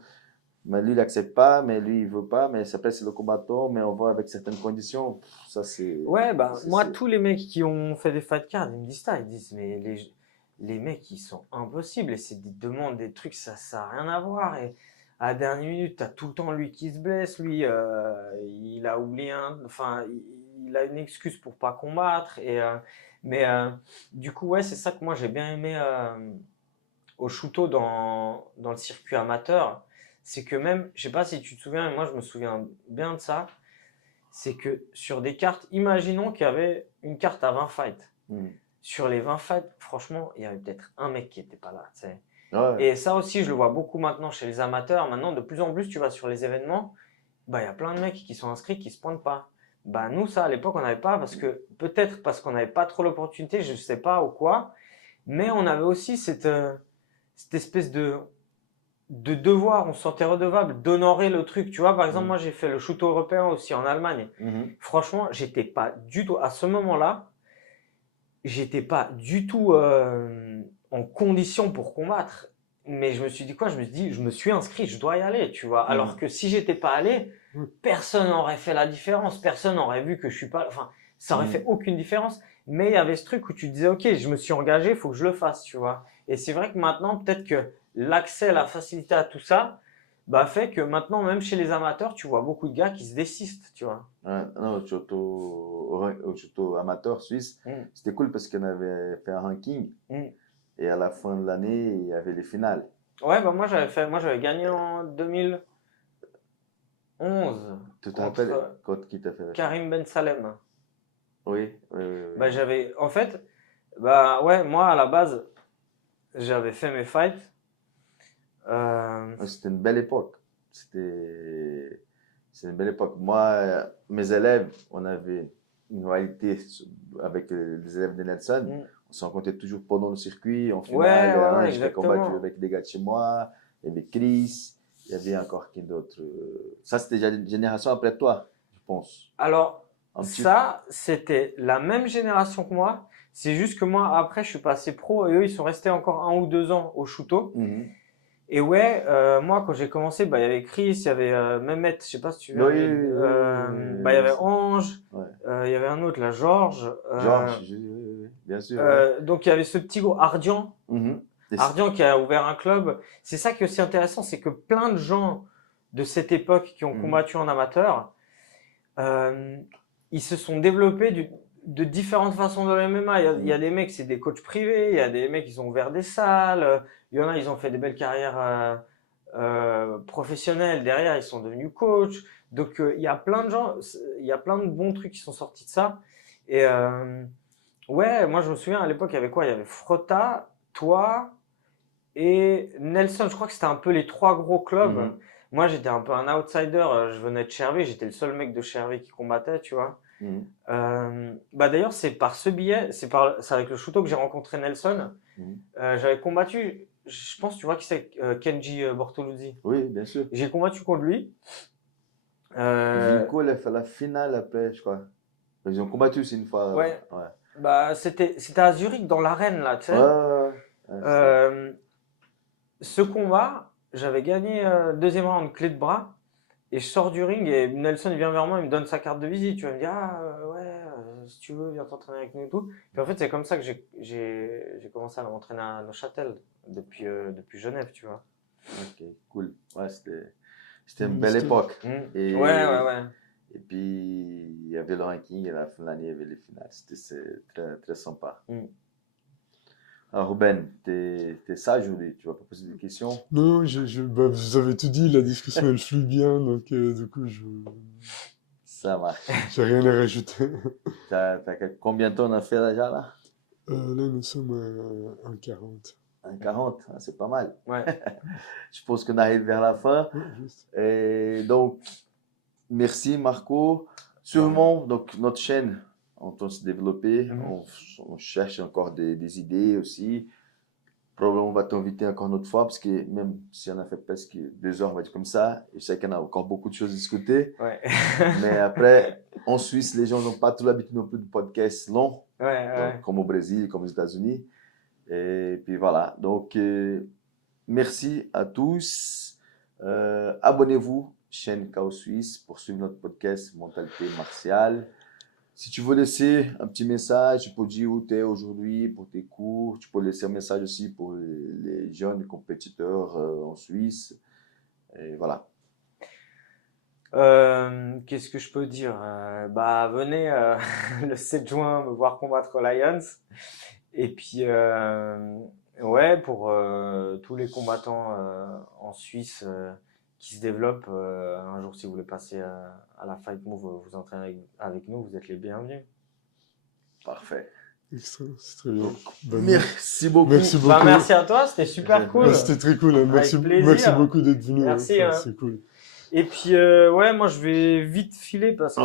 Mais lui, il n'accepte pas, mais lui, il ne veut pas, mais ça peut c'est le combattant, mais on va avec certaines conditions. Ça, c'est. Ouais, bah, moi, tous les mecs qui ont fait des fight cards, ils me disent ça. Ils disent, mais les mecs, ils sont impossibles. Et c'est des demandes, des trucs, ça n'a rien à voir. Et à la dernière minute, tu as tout le temps lui qui se blesse. Lui, il a oublié enfin, il a une excuse pour pas combattre. Mais du coup, ouais, c'est ça que moi, j'ai bien aimé au Shooto dans le circuit amateur. C'est que même, je sais pas si tu te souviens, mais moi, je me souviens bien de ça. C'est que sur des cartes, imaginons qu'il y avait une carte à 20 fights. Sur les 20 fights, franchement, il y avait peut-être un mec qui n'était pas là. Tu sais. Ouais. Et ça aussi, je le vois beaucoup maintenant chez les amateurs. Maintenant, de plus en plus, tu vas sur les événements, bah, il y a plein de mecs qui sont inscrits qui se pointent pas. Bah, nous, ça, à l'époque, on n'avait pas parce que, peut-être parce qu'on n'avait pas trop l'opportunité, je sais pas ou quoi, mais on avait aussi cette espèce de devoir, on se sentait redevable d'honorer le truc. Tu vois, par exemple, moi, j'ai fait le shoot européen aussi en Allemagne. Franchement, j'étais pas du tout, à ce moment-là, j'étais pas du tout en condition pour combattre. Mais je me suis dit quoi? Je me suis dit, je me suis inscrit, je dois y aller, tu vois. Alors que si j'étais pas allé, personne n'aurait fait la différence, personne n'aurait vu que je suis pas, enfin, ça aurait fait aucune différence. Mais il y avait ce truc où tu te disais, ok, je me suis engagé, il faut que je le fasse, tu vois. Et c'est vrai que maintenant, peut-être que l'accès, la facilité à tout ça, bah, fait que maintenant, même chez les amateurs, tu vois beaucoup de gars qui se désistent, tu vois. Ouais, non, au Choto amateur suisse, c'était cool parce qu'on avait fait un ranking et à la fin de l'année, il y avait les finales. Ouais, bah moi j'avais gagné en 2011 Tu te rappelles contre contre qui t'a fait la Karim Ben Salem. Oui, oui, oui, oui. Bah en fait, bah ouais, moi à la base, j'avais fait mes fights. C'était une belle époque. C'est une belle époque. Moi, mes élèves, on avait une rivalité avec les élèves de Nelson. On se rencontrait toujours pendant le circuit, en finale. Ouais, J'étais combattu exactement. avec des gars de chez moi. Il y avait Chris. Il y avait encore qui d'autre. Ça, c'était déjà une génération après toi, je pense. Alors, Un petit ça, c'était la même génération que moi. C'est juste que moi, après, je suis passé pro et eux, ils sont restés encore 1 ou 2 ans au Shooto. Et ouais, moi, quand j'ai commencé, bah, il y avait Chris, il y avait Mehmet, je sais pas si tu veux. Oui, Bah, il y avait Ange, Ouais. il y avait un autre, là, Georges. Georges, bien sûr. Ouais. Donc, il y avait ce petit gros Ardian. Et Ardian qui a ouvert un club. C'est ça qui est aussi intéressant, c'est que plein de gens de cette époque qui ont combattu en amateur, ils se sont développés de différentes façons dans le MMA. Il y a des mecs, c'est des coachs privés. Il y a des mecs, ils ont ouvert des salles. Il y en a, ils ont fait des belles carrières professionnelles. Derrière, ils sont devenus coachs. Donc, il y a plein de gens, il y a plein de bons trucs qui sont sortis de ça. Et ouais, moi, je me souviens, à l'époque, il y avait quoi? Il y avait Frotta, toi et Nelson. Je crois que c'était un peu les 3 gros clubs. Moi, j'étais un peu un outsider. Je venais de Chervé. J'étais le seul mec de Chervé qui combattait, tu vois. Bah d'ailleurs, c'est par ce biais, c'est avec le Shooto que j'ai rencontré Nelson. J'avais combattu, je pense, tu vois qui c'est, Kenji Bortoluzzi. Oui, bien sûr. J'ai combattu contre lui. Vico, il a fait la finale après, je crois. Ils ont combattu aussi une fois. Ouais. Bah c'était à Zurich, dans l'arène, là, tu sais. Ce combat, j'avais gagné deuxième round clé de bras. Et je sors du ring et Nelson il vient vers moi, il me donne sa carte de visite. Tu vas me dire, si tu veux, viens t'entraîner avec nous et tout. Puis en fait, c'est comme ça que j'ai commencé à m'entraîner à Neuchâtel depuis Genève, tu vois. Ok, cool. Ouais, c'était une belle époque. Et, ouais. Et puis, il y avait le ranking et à la fin de l'année, il y avait les finales. C'était très, très sympa. Alors, Ruben, t'es sage aujourd'hui, tu vas pas poser des questions? Non, bah, vous avez tout dit, la discussion elle flue bien, donc du coup, Ça marche. j'ai rien à rajouter. Combien de temps on a fait déjà là? Là, nous sommes à 1,40. 1,40, c'est pas mal. Ouais. Je pense qu'on arrive vers la fin. Ouais, juste. Et donc, merci Marco. Sûrement, donc, notre chaîne en train de se développer. On cherche encore des idées aussi. Probablement, on va t'inviter encore une autre fois parce que même si on a fait presque 2 heures, on va dire comme ça, je sais qu'on a encore beaucoup de choses à discuter. Ouais. Mais après, en Suisse, les gens n'ont pas tout l'habitude non plus de podcasts longs, Ouais. comme au Brésil, comme aux États-Unis. Et puis voilà. Donc, merci à tous. Abonnez-vous, chaîne Chaos Suisse, pour suivre notre podcast Mentalité Martiale. Si tu veux laisser un petit message, tu peux dire où tu es aujourd'hui pour tes cours. Tu peux laisser un message aussi pour les jeunes compétiteurs en Suisse. Et voilà. Qu'est-ce que je peux dire? Bah, venez le 7 juin me voir combattre Lions. Et puis, ouais, pour tous les combattants en Suisse qui se développent, un jour, si vous voulez passer à la Fight Move, vous entraîner avec nous, vous êtes les bienvenus. Parfait. Excellent, c'est très bien. Merci beaucoup. Merci beaucoup. Bah, merci à toi, c'était super cool. Bah, c'était très cool. Hein. Merci beaucoup d'être venu. Merci. Hein. Enfin, c'est cool. Et puis, ouais, moi, je vais vite filer parce que